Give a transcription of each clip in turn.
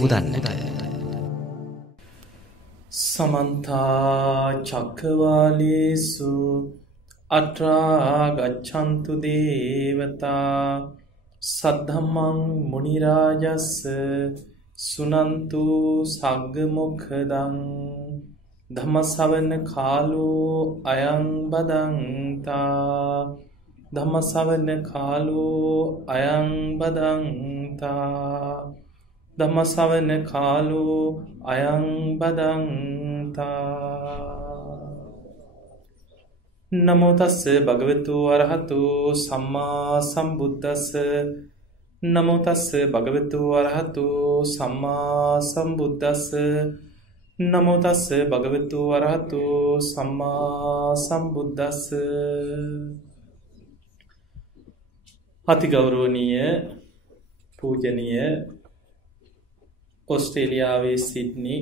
මුදන්නට. සමන්තා චක්කවාලේසු අත්‍රා ගච්ඡන්තු දේවතා සද්ධම්මං මුනි රාජස්ස සුනන්තු සග්ග මොක්ඛදං ධම්ම ශ්‍රවණ කාලෝ අයං බදන්තා ධම්ම ශ්‍රවණ කාලෝ අයං බදන්තා ධම්ම ශ්‍රවණ කාලෝ අයං බදන්තා. නමෝ තස්ස භගවතු අරහතු සම්මා සම්බුද්දස්ස නමෝ තස්ස භගවතු අරහතු සම්මා සම්බුද්දස්ස නමෝ තස්ස භගවතු අරහතු සම්මා සම්බුද්දස්ස. අතිගෞරවනීය පූජනීය ඔස්ට්‍රේලියාවේ සිඩ්නි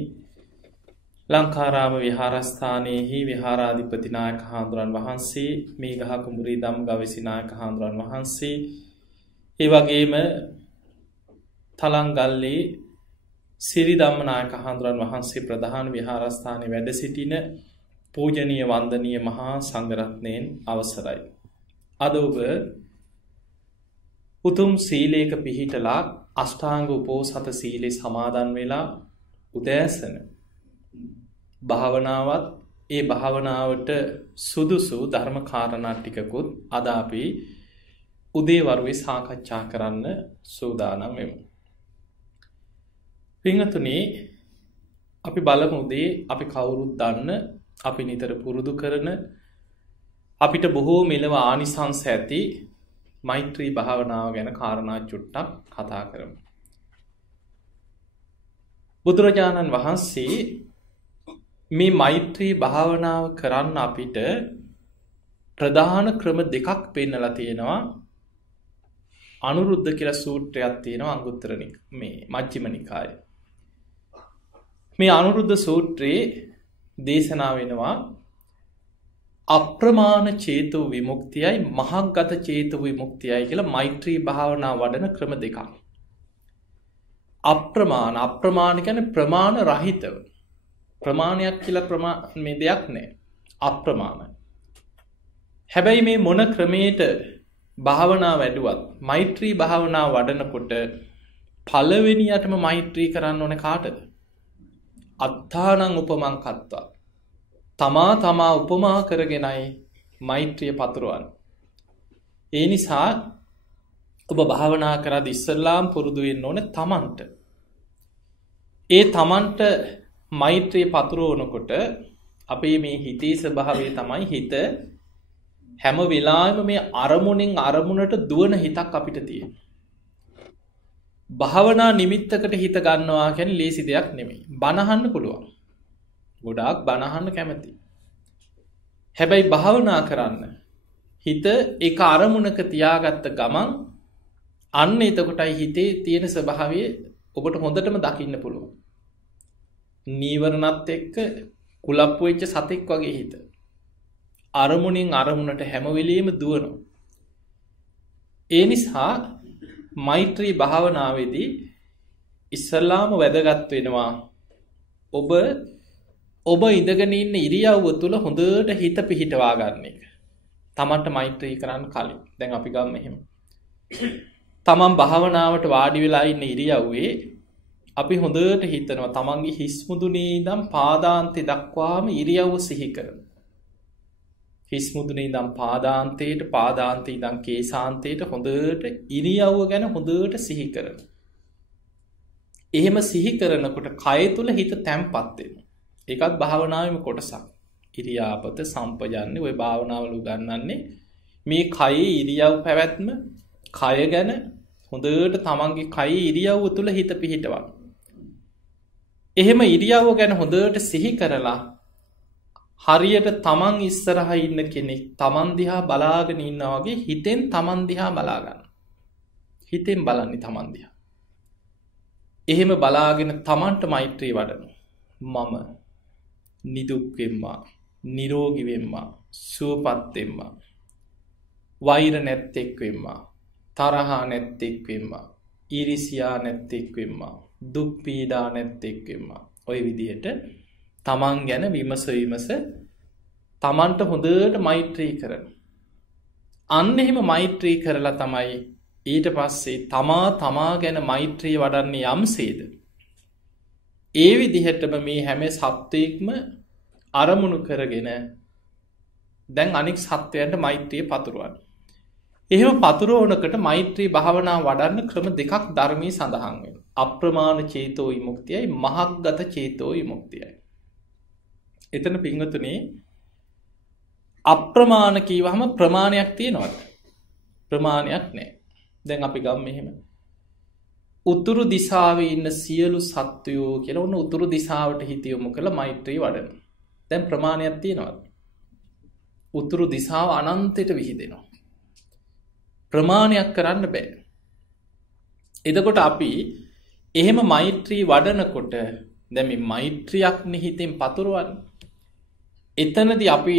ලංකාරාම විහාරස්ථානයෙහි විහාරාධිපති නායක හාමුදුරන් වහන්සේ, මේඝහ කුඹුරේ දම්ගවැසි නායක හාමුදුරන් වහන්සේ, ඒ වගේම තලංගල්ලේ සිරිධම්ම නායක හාමුදුරන් වහන්සේ ප්‍රධාන විහාරස්ථානයේ වැඩ සිටින පූජනීය වන්දනීය මහා සංඝරත්නයන් අවසරයි. අද ඔබ උතුම් සීලයක පිහිටලා අෂ්ටාංග උපෝසත සීලේ සමාදන් වෙලා උදෑසන භාවනාවත් ඒ භාවනාවට සුදුසු ධර්ම කාරණා ටිකකුත් අද අපි උදේවරුේ සාකච්ඡා කරන්න සූදානම් වෙමු. පින්වතුනි, අපි බලමු උදේ අපි කවුරුත් දන්න, අපි නිතර පුරුදු කරන, අපිට බොහෝ මෙලව ආනිසංස ඇති මෛත්‍රී භාවනාව ගැන කාරණා චුට්ටක් කතා කරමු. බුදුරජාණන් වහන්සේ මේ මෛත්‍රී භාවනාව කරන්න අපිට ප්‍රධාන ක්‍රම දෙකක් පෙන්නලා තියෙනවා. අනුරුද්ධ කියලා සූත්‍රයක් තියෙනවා අංගුත්තර මේ මජ්ක්‍ධිම නිකායේ. මේ අනුරුද්ධ සූත්‍රයේ දේශනා වෙනවා අප්‍රමාණ චේතෝ විමුක්තියයි මහග්ගත චේතෝ විමුක්තියයි කියලා මෛත්‍රී භාවනා වඩන ක්‍රම දෙකක්. අප්‍රමාණ කියන්නේ ප්‍රමාණ රහිතව. ප්‍රමාණයක් කියලා මේ දෙයක් නැහැ. අප්‍රමාණයි. හැබැයි මේ මොන ක්‍රමයට භාවනා වැඩුවත් මෛත්‍රී භාවනා වඩනකොට පළවෙනියටම මෛත්‍රී කරන්න ඕනේ කාටද? අත්තානං උපමං කତ୍වා. තමා උපමා කරගෙනයි මෛත්‍රිය පතුරවන්නේ. ඒ නිසා ඔබ භාවනා කරද්දී ඉස්සල්ලාම් පුරුදු වෙන්න ඕනේ තමන්ට. ඒ තමන්ට මෛත්‍රිය පතුරවනකොට අපේ මේ හිතේ ස්වභාවය තමයි හිත හැම වෙලාවෙම මේ අරමුණෙන් අරමුණට දුවන හිතක් අපිට තියෙන. භාවනා නිමිත්තකට හිත ගන්නවා කියන්නේ ලේසි දෙයක් නෙමෙයි. බණ අහන්න පුළුවන්. ගොඩාක් බණ අහන්න කැමති. හැබැයි භාවනා කරන්න හිත එක අරමුණක තියාගත්ත ගමන් අන්න එතකොටයි හිතේ තියෙන ස්වභාවය ඔබට හොඳටම දකින්න පුළුවන්. නීවරණත් එක්ක කුලප්පු වෙච්ච සතෙක් වගේ හිත. අරමුණෙන් අරමුණට හැම වෙලෙම දුවනවා. ඒ නිසා මෛත්‍රී භාවනාවේදී ඉස්සල්ලාම වැදගත් වෙනවා ඔබ ඉඳගෙන ඉන්න ඉරියව්ව තුල හොඳට හිත පිහිටවා ගන්න එක. තමන්ට මෛත්‍රී කරන්න කලින්. දැන් අපි ගමු එහෙම. තමන් භාවනාවට වාඩි වෙලා ඉන්න ඉරියව්වේ අපි හොඳට හිතනවා තමන්ගේ හිස් මුදුනේ ඉඳන් පාදාන්තය දක්වාම ඉරියව්ව සිහි කරනවා. හිස් මුදුනේ ඉඳන් පාදාන්තයට, පාදාන්තේ ඉඳන් කේසාන්තයට හොඳට ඉරියව්ව ගැන හොඳට සිහි කරනවා. එහෙම සිහි කරනකොට කය තුල හිත තැම්පත් වෙනවා. ඒකත් භාවනාවේම කොටසක්. ඉරියාපත සම්පජන්න්නේ ওই භාවනාවල උගන්වන්නේ මේ කයේ ඉරියව් පැවැත්ම, කය ගැන හොඳට තමන්ගේ කයේ ඉරියව්ව තුල හිත පිහිටවන්න. එහෙම ඉරියව්ව ගැන හොඳට සිහි කරලා හරියට තමන් ඉස්සරහා ඉන්න කෙනෙක් තමන් දිහා බලාගෙන ඉන්නා වගේ හිතෙන් තමන් දිහා බලා ගන්න. හිතෙන් බලන්නේ තමන් දිහා. එහෙම බලාගෙන තමන්ට මෛත්‍රී වඩනවා. මම නිදුක් වෙම්මා, නිරෝගී වෙම්මා, සුවපත් වෙම්මා, වෛර නැත්තෙක් වෙම්මා, තරහා නැත්තෙක් වෙම්මා, ඊරිසියා නැත්තෙක් වෙම්මා, දුක් පීඩා නැත්තෙක්වෙම. ඔය විදිහට තමන් ගැන විමස තමන්ට හොඳට මෛත්‍රී කරන. අන්න එහෙම මෛත්‍රී කරලා තමයි ඊට පස්සේ තමා ගැන මෛත්‍රී වඩන්නේ යම්සේද. ඒ විදිහටම මේ හැම සත්වයෙක්ම අරමුණු කරගෙන දැන් අනික් සත්වයන්ට මෛත්‍රිය පතුරුවන්. එහෙම පතුරුවනකට මෛත්‍රී භාවනා වඩන්න ක්‍රම දෙකක් ධර්මී සඳහන් වෙන. අප්‍රමාණ චේතෝ විමුක්තියයි මහග්ගත චේතෝ විමුක්තියයි. එතන පින්වතුනේ අප්‍රමාණ කීවහම ප්‍රමාණයක් තියෙනවද? ප්‍රමාණයක් නැහැ. දැන් අපි ගමු මෙහෙම. උතුරු දිසාවේ ඉන්න සියලු සත්වයෝ කියලා ඔන්න උතුරු දිසාවට හිත යොමු කරලා මෛත්‍රී වඩන. දැන් ප්‍රමාණයක් තියෙනවද? උතුරු දිසාව අනන්තයට විහිදෙනවා. ප්‍රමාණයක් කරන්න බෑ. එතකොට අපි එහෙම මෛත්‍රී වඩනකොට දැන් මේ මෛත්‍රියක් නිහිතෙන් පතුරවන්නේ. එතනදී අපි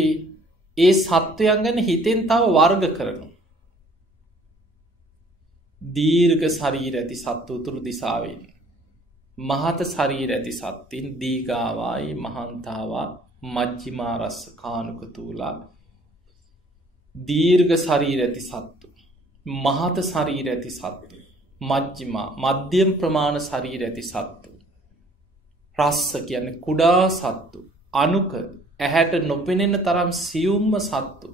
ඒ සත්වයන් ගැන හිතෙන් තව වර්ග කරනවා. දීර්ඝ ශරීර ඇති සත්තු උතුරු දිසාවෙන්. මහත ශරීර ඇති සත්තින් දීඝාවායි මහන්තාවා මජ්ජිමා රස්ස කානුක තූලා. දීර්ඝ ශරීර ඇති සත්තු මහත ශරීර ඇති සත්තු මජ්ජිමා මධ්‍යම ප්‍රමාණ ශරීර ඇති සත්තු. රස්ස කියන්නේ කුඩා සත්තු. අනුක ඇහැට නොපෙනෙන තරම් සියුම්ම සත්තු.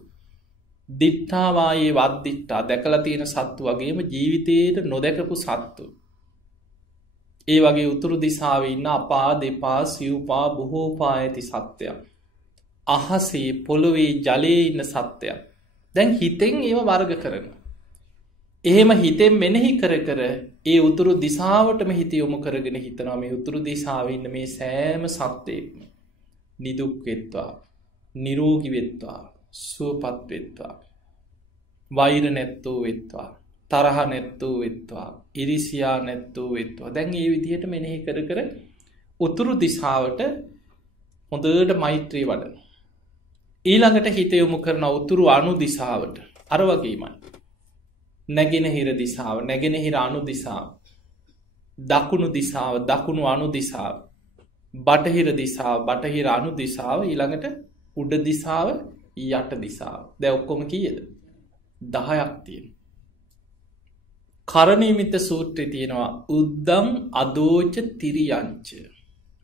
දිට්ඨාවායේ වද්දිට්ඨා දැකලා තියෙන සත්තු වගේම ජීවිතේට නොදැකපු සත්තු. ඒ වගේ උතුරු දිසාවේ ඉන්න අපා දෙපා සිව්පා බොහෝපා ඇති සත්වයන්. අහසේ පොළොවේ ජලයේ ඉන්න සත්වයන්. දැන් හිතෙන් ඒව වර්ග කරනවා. එහෙම හිතෙන් මෙනෙහි කර කර ඒ උතුරු දිසාවටම හිත යොමු කරගෙන හිතනවා මේ උතුරු දිසාවේ ඉන්න මේ සෑම සත්වයෙක්ම නිදුක් වෙත්වා, නිරෝගී වෙත්වා, සුවපත් වෙත්වා, වෛර නැත්තෝ වෙත්වා, තරහ නැත්තෝ වෙත්වා, ඉරිසියා නැත්තෝ වෙත්වා. දැන් මේ විදිහට මෙනෙහි කර කර උතුරු දිසාවට හොඳට මෛත්‍රී වඩන. ඊළඟට හිත යොමු කරන උතුරු අනු දිසාවට අර වගේමයි. නැගෙනහිර දිසාව, නැගෙනහිර අනු දිසාව, දකුණු දිසාව, දකුණු අනු දිසාව, බටහිර දිසාව, බටහිර අනු දිසාව, ඊළඟට උඩ දිසාව, යට දිසාව. දැන් ඔක්කොම කීයද? 10ක් තියෙනවා. කරණීයමිත සූත්‍රයේ තියෙනවා උද්දම් අදෝච තිරියංච.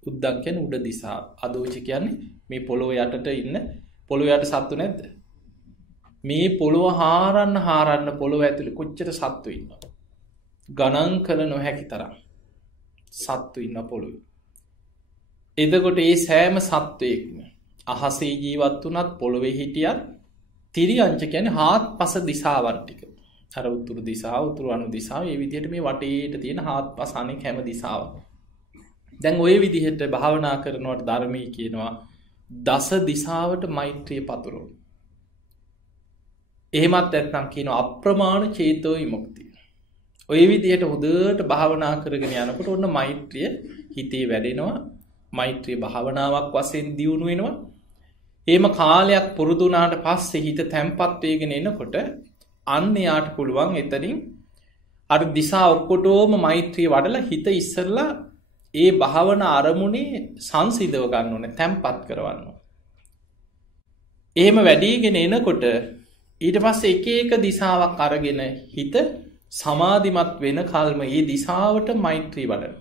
උද්දම් කියන්නේ උඩ දිසාව. අදෝච කියන්නේ මේ පොළොව යටට ඉන්න පොළොව යට සත්තු නැද්ද? මේ පොළොව හාරන්න පොළොව ඇතුලේ කොච්චර සත්තු ඉන්නවද? ගණන් කළ නොහැකි තරම් සත්තු ඉන්න පොළොවේ. එතකොට මේ සෑම සත්වයක්ම අහසේ ජීවත් වුණත් පොළොවේ හිටියත් තිරියංච කියන්නේ හාත්පස දිසාවන් ටික. අර උතුරු දිසාව, උතුරු අනු දිසාව, මේ විදිහට මේ වටේට තියෙන හාත්පස අනෙක් හැම දිසාවක්. දැන් ওই විදිහට භාවනා කරනවට ධර්මයේ කියනවා දස දිසාවට මෛත්‍රිය පතුරවන. එහෙමත් නැත්නම් කියනවා අප්‍රමාණ චේතෝ විමුක්තිය. ওই විදිහට හොඳට භාවනා කරගෙන යනකොට ඔන්න මෛත්‍රිය හිතේ වැඩෙනවා. මෛත්‍රී භාවනාවක් වශයෙන් දියුණු වෙනවා. එහෙම කාලයක් පුරුදු වුණාට පස්සේ හිත තැම්පත් වෙගෙන එනකොට අන්න යාට පුළුවන් එතනින් අර දිසා ඔක්කොටම මෛත්‍රී වඩලා හිත ඉස්සරලා ඒ භාවනා අරමුණේ සංසිඳව ගන්න ඕනේ, තැම්පත් කරවන්න ඕනේ. එහෙම වැඩිගෙන එනකොට ඊට පස්සේ එක එක දිසාවක් අරගෙන හිත සමාධිමත් වෙන කල්ම මේ දිසාවට මෛත්‍රී වඩන.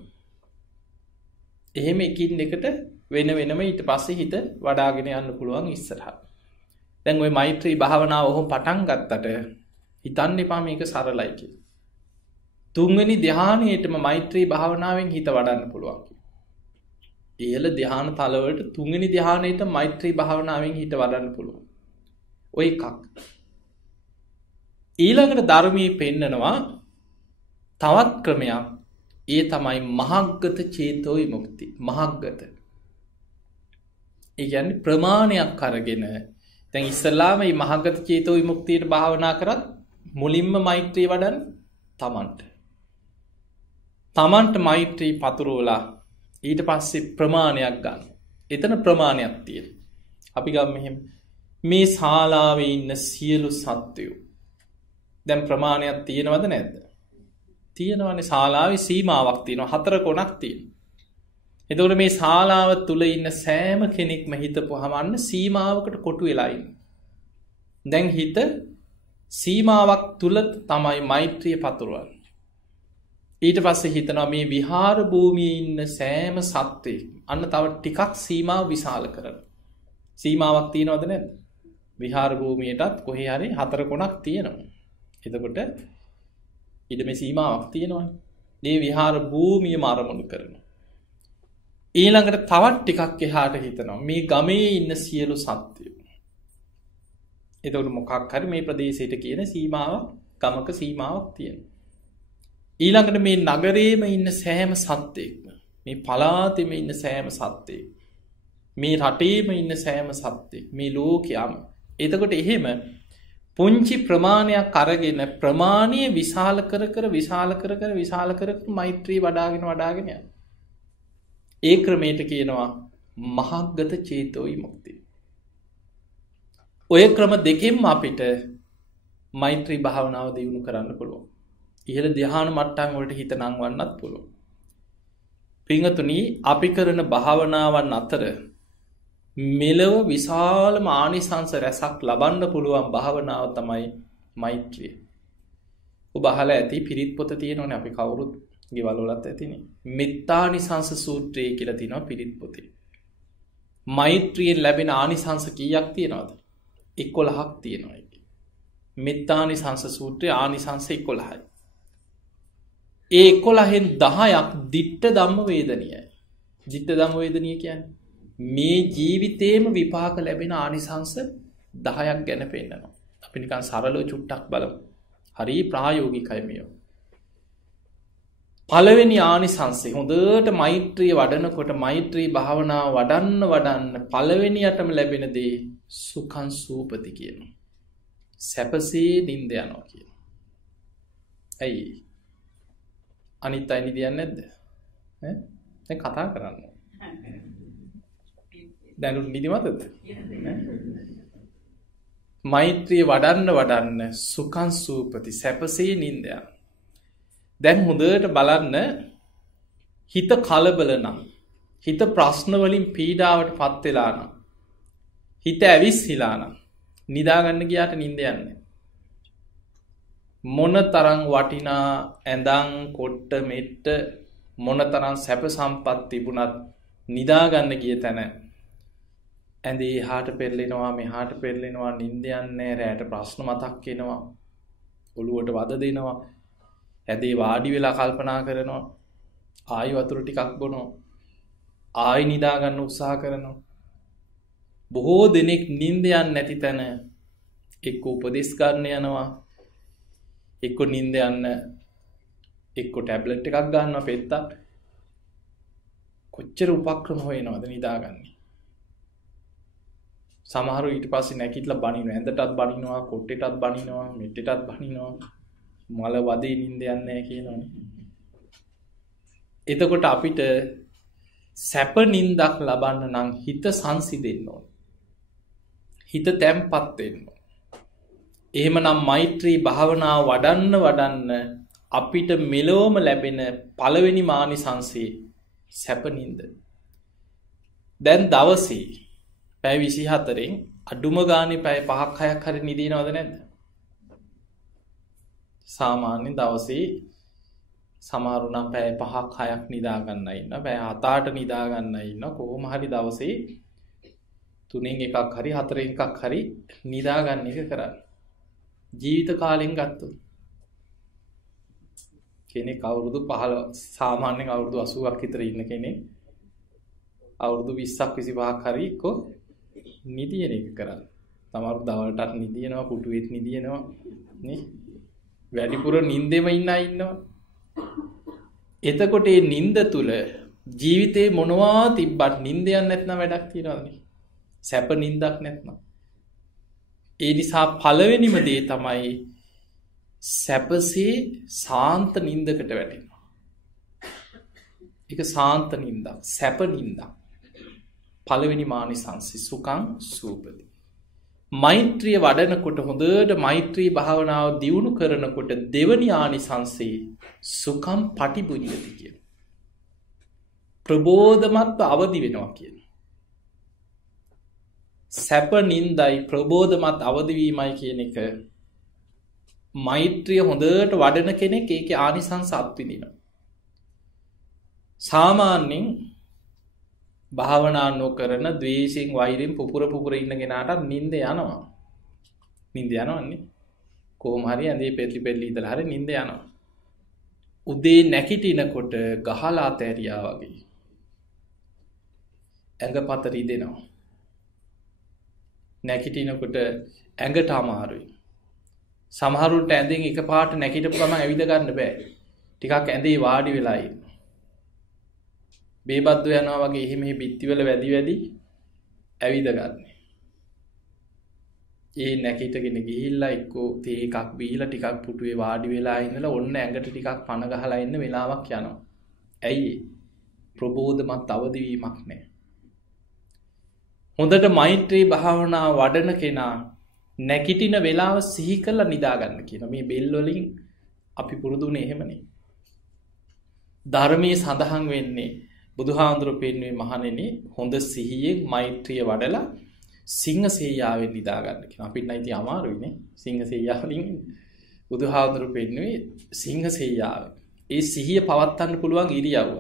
එහෙම එකින් එකට වෙන වෙනම ඊට පස්සේ හිත වඩාගෙන යන්න පුළුවන් ඉස්සරහට. දැන් ওই මෛත්‍රී භාවනාව ඔහොම පටන් ගත්තට හිතන්න එපා මේක සරලයි කියලා. තුන්වෙනි ධ්‍යානයේටම මෛත්‍රී භාවනාවෙන් හිත වඩන්න පුළුවන්. ඉහළ ධ්‍යාන තලවලට තුන්වෙනි ධ්‍යානයේට මෛත්‍රී භාවනාවෙන් හිත වඩන්න පුළුවන්. ඔය එකක්. ඊළඟට ධර්මයේ පෙන්නනවා තවත් ක්‍රමයක්. ඒ තමයි මහග්ගත චේතෝ විමුක්ති. මහග්ගත. ඒ කියන්නේ ප්‍රමාණයක් අරගෙන දැන් ඉස්සල්ලාම මේ මහග්ගත චේතෝ විමුක්තියට භාවනා කරත් මුලින්ම මෛත්‍රී වඩන්න තමන්ට මෛත්‍රී පතුරවලා ඊට පස්සේ ප්‍රමාණයක් ගන්න. එතන ප්‍රමාණයක් තියෙනවා. අපි ගමු මෙහෙම. මේ ශාලාවේ ඉන්න සියලු සත්වයෝ දැන් ප්‍රමාණයක් තියෙනවද නැද්ද? තියෙනවනේ ශාලාවේ සීමාවක් තියෙනවා 4 කොනක් තියෙනවා. එතකොට මේ ශාලාව තුල ඉන්න සෑම කෙනෙක්ම හිතපුවාම අන්න සීමාවකට කොටු වෙලා ඉන්නේ. දැන් හිත සීමාවක් තුල තමයි මෛත්‍රිය පතුරවන්නේ. ඊට පස්සේ හිතනවා මේ විහාර භූමියේ ඉන්න සෑම සත්වෙක් අන්න තව ටිකක් සීමාව විශාල කරන්න. සීමාවක් තියෙනවද නැද්ද? විහාර භූමියටත් කොහේ හරි 4 කොනක් තියෙනවා. එතකොට ඊට මේ සීමාවක් තියෙනවනේ. මේ විහාර භූමියම අරමුණු කරනවා. ඊළඟට තවත් ටිකක් එහාට හිතනවා මේ ගමේ ඉන්න සියලු සත්වයෝ. එතකොට මොකක් හරි මේ ප්‍රදේශයට කියන සීමාවක්, ගමක සීමාවක් තියෙනවා. ඊළඟට මේ නගරේම ඉන්න සෑම සත්වෙක්ම, මේ පළාතෙම ඉන්න සෑම සත්වෙක්, මේ රටේම ඉන්න සෑම සත්වෙක්, මේ ලෝකයම. එතකොට එහෙම පුංචි ප්‍රමාණයක් අරගෙන ප්‍රමාණය විශාල කර කර මෛත්‍රී වඩාගෙන යනවා. ඒ ක්‍රමයට කියනවා මහග්ගත චේතෝ විමුක්තිය. ඔය ක්‍රම දෙකෙන්ම අපිට මෛත්‍රී භාවනාව දියුණු කරන්න පුළුවන්. ඉහළ ධ්‍යාන මට්ටම් වලට හිත නංවන්නත් පුළුවන්. පින්වතුනි, අපි කරන භාවනාවන් අතර මෙලව විශාලම ආනිසංස රැසක් ලබන්න පුළුවන් භාවනාව තමයි මෛත්‍රිය. ඔබ අහලා ඇති පිරිත් පොත තියෙනවනේ, අපි කවුරුත් ගෙවල් වලත් ඇතිනේ. මෙත්තානිසංස සූත්‍රය කියලා තියෙනවා පිරිත් පොතේ. මෛත්‍රියෙන් ලැබෙන ආනිසංස කීයක් තියෙනවද? 11ක් තියෙනවා. මෙත්තානිසංස සූත්‍රයේ ආනිසංස 11යි. ඒ 11න් 10ක් දිට්ඨ ධම්ම වේදනීයයි. දිට්ඨ ධම්ම වේදනීය කියන්නේ මේ ජීවිතේම විපාක ලැබෙන ආනිසංස 10ක් ගැන පෙන්නනවා. අපි නිකන් සරලව චුට්ටක් බලමු. හරි ප්‍රායෝගිකයි මේවා. පළවෙනි ආනිසංසය හොඳට මෛත්‍රිය වඩනකොට මෛත්‍රී භාවනාව වඩන්න පළවෙනියටම ලැබෙන දේ සුඛං සූපති කියනවා. සැපසේ නිින්ද යනවා කියනවා. ඇයි? අනිත් අය නිදියන්නේ නැද්ද? දැන් කතා කරන්න. දැන් නිදිමතද? මෛත්‍රිය වඩන්න සුඛං සූපති සැපසේ නිින්ද යනවා. දැන් හොඳට බලන්න, හිත කලබල නම්, හිත ප්‍රශ්න වලින් පීඩාවට පත් වෙලා නම්, හිත ඇවිස්සිලා නම් නිදාගන්න ගියාට නිින්ද යන්නේ. මොනතරම් වටිනා ඇඳන් කොට්ට මෙට්ට මොනතරම් සැප සම්පත් තිබුණත් නිදාගන්න ගිය තැන ඇඳේ එහාට පෙරලෙනවා මෙහාට පෙරලෙනවා, නිින්ද යන්නේ, රැට ප්‍රශ්න මතක් වෙනවා, ඔළුවට වද දෙනවා. ඇදේ වාඩි වෙලා කල්පනා කරනවා, ආයි වතුර ටිකක් බොනවා, ආයි නිදාගන්න උත්සාහ කරනවා. බොහෝ දෙනෙක් නිින්ද යන්නේ නැති තැන එක්ක උපදෙස් ගන්න යනවා, එක්ක නිින්ද යන්න එක්ක ටැබ්ලට් එකක් ගන්නවා පෙත්තක්. කොච්චර උපක්‍රම හොයනවද නිදාගන්නේ. සමහරු ඊට පස්සේ නැගිටලා බනිනවා, ඇඳටත් බනිනවා, කොට්ටෙටත් බනිනවා, මෙට්ටෙටත් බනිනවා, මල වදේ නිින්ද යන්නේ නැහැ කියනවනේ. එතකොට අපිට සැප නිින්දක් ලබන්න නම් හිත සංසිඳෙන්න ඕන. හිත තැම්පත් වෙන්න ඕන. එහෙමනම් මෛත්‍රී භාවනාව වඩන්න අපිට මෙලොවම ලැබෙන පළවෙනි මානිසංසය සැප නිින්ද. දැන් දවසේ පැය 24න් අඩුම ගානේ පැය 5ක් 6ක් හරි නිදිනවද නැද්ද? සාමාන්‍ය දවසේ සමහරු නම් පැය 5ක් 6ක් නිදා ගන්න ඉන්න, පැය 7-8 නිදා ගන්න ඉන්න. කොහොම හරි දවසේ 3න් එකක් හරි 4න් එකක් හරි නිදා ගන්න එක කරන්න. ජීවිත කාලෙන් ගත්තොත් කෙනෙක් අවුරුදු 15 සාමාන්‍යයෙන් අවුරුදු 80ක් විතර ඉන්න කෙනෙක් අවුරුදු 20ක් 25ක් හරි කො නිදියන එක කරන්න. තමරු දවල්ටත් නිදියනවා, පුටුවෙත් නිදියනවා නේ. වැඩිපුර නින්දෙම ඉන්න අය ඉන්නවා. එතකොට මේ නින්ද තුල ජීවිතේ මොනවා තිබ්බත් නින්ද යන්නේ නැත්නම් වැඩක් තියනවද? සැප නින්දක් නැත්නම්. ඒ නිසා පළවෙනිම දේ තමයි සැපසේ සාන්ත නින්දකට වැටෙනවා. ඒක සාන්ත නින්දක්, සැප නින්දක්. පළවෙනි මානිසංසි සුඛං සූපති. මෛත්‍රිය වඩනකොට හොඳට මෛත්‍රී භාවනාව දියුණු කරනකොට දෙවනි ආනිසංසයේ සුඛම් පටිභුඤ්ජති කියන. ප්‍රබෝධමත්ව අවදි වෙනවා කියන. සැප නින්දයි ප්‍රබෝධමත් අවදිවීමයි කියන එක මෛත්‍රිය හොඳට වඩන කෙනෙක් ඒක ආනිසංස අත්විඳිනවා. සාමාන්‍යයෙන් භාවනා නොකරන ද්වේෂයෙන් වෛරයෙන් පුපුර ඉන්න කෙනාට නිින්ද යනවා. නිින්ද යනවන්නේ. කොහොම හරි ඇඳේ පෙරලි ඉඳලා හරි නිින්ද යනවා. උදේ නැගිටිනකොට ගහලා තැරියා වගේ ඇඟපත රිදෙනවා. නැගිටිනකොට ඇඟට අමාරුයි. සමහරුන්ට ඇඳෙන් එකපාරට නැගිටපු ගමන් ඇවිද ගන්න බෑ. ටිකක් ඇඳේ වාඩි වෙලා ඉන්න. බේබද්ද යනවා වගේ එහෙම බිත්තිවල වැඩි ඇවිද ගන්න. ඒ නැගිටගෙන ගිහිල්ලා එක්කෝ තේ එකක් බීලා ටිකක් පුටුවේ වාඩි වෙලා ඉඳලා ඔන්න ඇඟට ටිකක් පන ගහලා ඉන්න වෙලාවක් යනවා. ඇයි? ප්‍රබෝධමත් අවදිවීමක් නැහැ. හොඳට මෛත්‍රී භාවනාව වඩන කෙනා නැගිටින වෙලාව සිහි කරලා නිදා ගන්න කියන මේ බෙල් වලින් අපි පුරුදුනේ එහෙමනේ. ධර්මයේ සඳහන් වෙන්නේ බුදුහාඳුරු පෙන්වුවේ මහණෙනි හොඳ සිහියෙන් මෛත්‍රිය වඩලා සිංහ සේයාවෙන් නිදා ගන්න කියන. අපිට නම් ඉතින් අමාරුයිනේ සිංහ සේයාවලින්. බුදුහාඳුරු පෙන්වුවේ සිංහ සේයාව. ඒ සිහිය පවත්වන්න පුළුවන් ඉරියව්ව.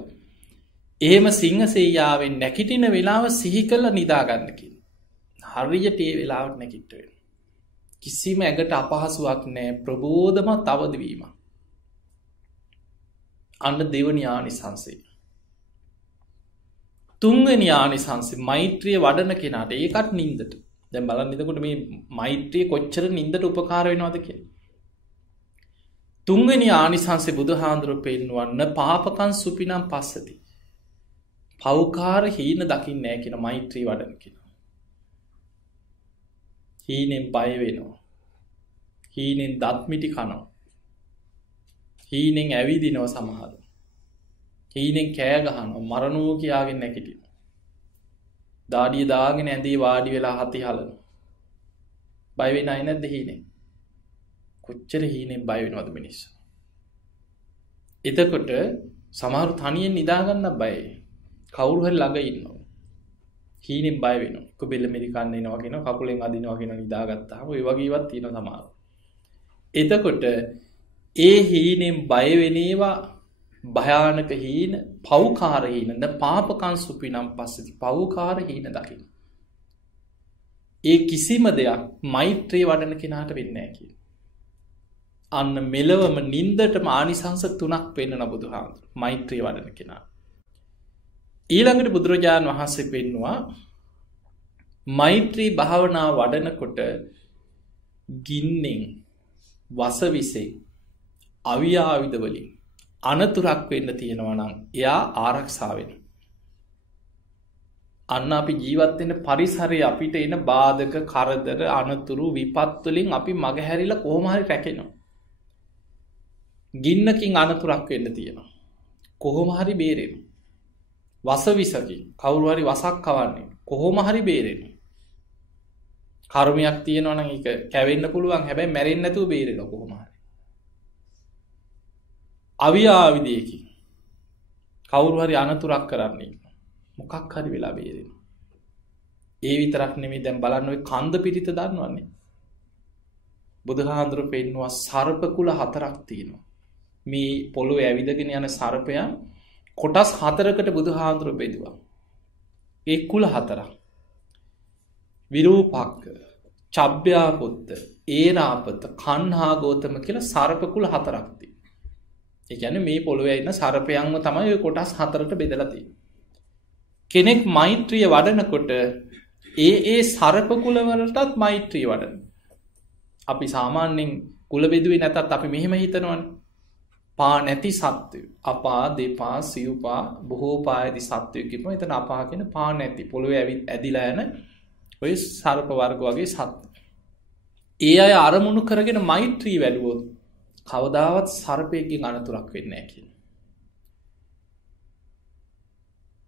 එහෙම සිංහ සේයාවෙන් නැගිටින වෙලාව සිහි කරලා නිදා ගන්න කියන. හරියට ඒ වෙලාවට නැගිට වෙන්න. කිසිම ඇඟට අපහසුයක් නැහැ. ප්‍රබෝධමත් අවදි වීම. අන්න දෙවනි ආනිසංසය. තුන්වෙනි ආනිසංසය මෛත්‍රිය වඩන කෙනාට ඒකත් නින්දට. දැන් බලන්න එතකොට මේ මෛත්‍රිය කොච්චර නින්දට උපකාර වෙනවද කියලා. තුන්වෙනි ආනිසංසය බුදුහාඳුරු පෙන්වන්න පාපකං සුපිනම් පස්සති. පෞකාර හීන දකින්නේ නැහැ කියන මෛත්‍රී වඩන කෙනා. හීනෙන් බය වෙනවා. හීනෙන් දත් මිටි කනවා. හීනෙන් ඇවිදිනවා සමහර. හීනෙන් කෑ ගහනවා මරණෝ කියාගෙන නැගිටිනවා. දාඩිය දාගෙන ඇඳේ වාඩි වෙලා හති හලනවා. බය වෙන්නේ නැද්ද හීනෙන්? කොච්චර හීනෙන් බය වෙනවද මිනිස්සු? එතකොට සමහරු තනියෙන් නිදා ගන්න බයයි. කවුරු හරි ළඟ ඉන්නවා. හීනෙන් බය වෙනවා. එක්ක බෙල්ල මෙරි කන්න එනවා කියනවා කකුලෙන් අදිනවා කියනවා නිදාගත්තාම ඔය වගේ ඒවත් තියෙනවා සමහර. එතකොට ඒ හීනෙන් බය වෙනේවා භයානක හීන පෞකාර හීන ද පාපකං සුපිනම් පස්සති පෞකාර හීන දකින්න. ඒ කිසිම දෙයක් මෛත්‍රී වඩන කෙනාට වෙන්නේ නැහැ කියන. අන්න මෙලවම නින්දටම ආනිසංස 3ක් පෙන්වන බුදුහාමුදුරු මෛත්‍රී වඩන කෙනා. ඊළඟට බුදුරජාණන් වහන්සේ පෙන්නවා මෛත්‍රී භාවනාව වඩනකොට ගින්නෙන් වසවිසෙන් අවියාවිද වලින් අනතුරක් වෙන්න තියෙනවා නම් එයා ආරක්ෂා වෙනවා. අන්න අපි ජීවත් වෙන පරිසරය අපිට එන බාධක කරදර අනතුරු විපත් වලින් අපි මගහැරිලා කොහොම හරි රැකෙනවා. ගින්නකින් අනතුරක් වෙන්න තියෙනවා. කොහොම හරි බේරෙනවා. වසවිසකින් කවුරු හරි වසක් කවන්නේ කොහොම හරි බේරෙනවා. කර්මයක් තියෙනවා නම් ඒක කැවෙන්න පුළුවන් හැබැයි මැරෙන්නේ නැතුව බේරෙනවා කොහොම හරි. අවියාවිදයකින් කවුරු හරි අනතුරක් කරන්නේ මොකක් හරි වෙලා බේරෙනවා. ඒ විතරක් නෙමෙයි දැන් බලන්න ඔය කන්ද පිටිත දන්නවන්නේ. බුදුහාඳුරු පෙන්නවා සර්ප කුල 4ක් තියෙනවා. මේ පොළොවේ ඇවිදගෙන යන සර්පයන් කොටස් 4කට බුදුහාඳුරු බෙදුවා. ඒ කුල 4ක්. විරූපක්ක, චබ්බ්‍යාපුත්ත, ඒරාපත, කන්හා ගෝතම කියලා සර්ප කුල 4ක් තියෙනවා. ඒ කියන්නේ මේ පොළොවේ ඉන්න සර්පයන්ව තමයි ඔය කොටස් 4ට බෙදලා තියෙන්නේ. කෙනෙක් මෛත්‍රිය වඩනකොට ඒ සර්ප කුල වලටත් මෛත්‍රිය වඩන. අපි සාමාන්‍යයෙන් කුල බෙදුවේ නැතත් අපි මෙහෙම හිතනවනේ. පා නැති සත්වය. අපා, දෙපා, සිව්පා, බොහෝ පායදී සත්වය කියපුවා. එතන අපා කියන පා නැති පොළොවේ ඇදිලා යන ඔය සර්ප වර්ග වගේ සත්ත්ව. ඒ අය අරමුණු කරගෙන මෛත්‍රී වැඩුවොත් කවදාවත් සර්පයෙක්ගෙන් අනතුරක් වෙන්නේ නැහැ කියන.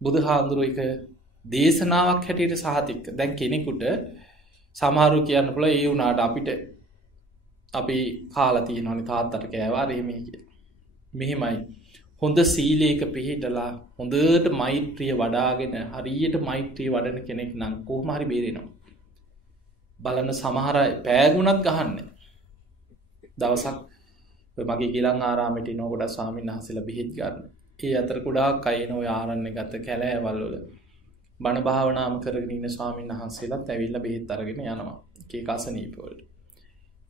බුදුහාඳුරු එක දේශනාවක් හැටියට සහතික. දැන් කෙනෙකුට සමහරු කියන්න පුළුවන් ඒ වුණාට අපිට අපි කාලා තියෙනවනේ තාත්තට කෑවා එහෙම කියලා. මෙහෙමයි. හොඳ සීලයක පිහිටලා හොඳට මෛත්‍රිය වඩාගෙන හරියට මෛත්‍රිය වඩන කෙනෙක් නම් කොහොම හරි බේරෙනවා. බලන්න සමහර අය පෑගුණත් ගහන්නේ. දවසක් ඔය මගේ ගිලන් ආරාමෙට එනවා ගොඩක් ස්වාමීන් වහන්සේලා බෙහෙත් ගන්න. ඒ අතර ගොඩාක් අය එන ඔය ආරණ්‍යගත කැලෑවල් වල බණ භාවනාම කරගෙන ඉන්න ස්වාමීන් වහන්සේලාත් ඇවිල්ලා බෙහෙත් අරගෙන යනවා. එක එක අසනීප වලට.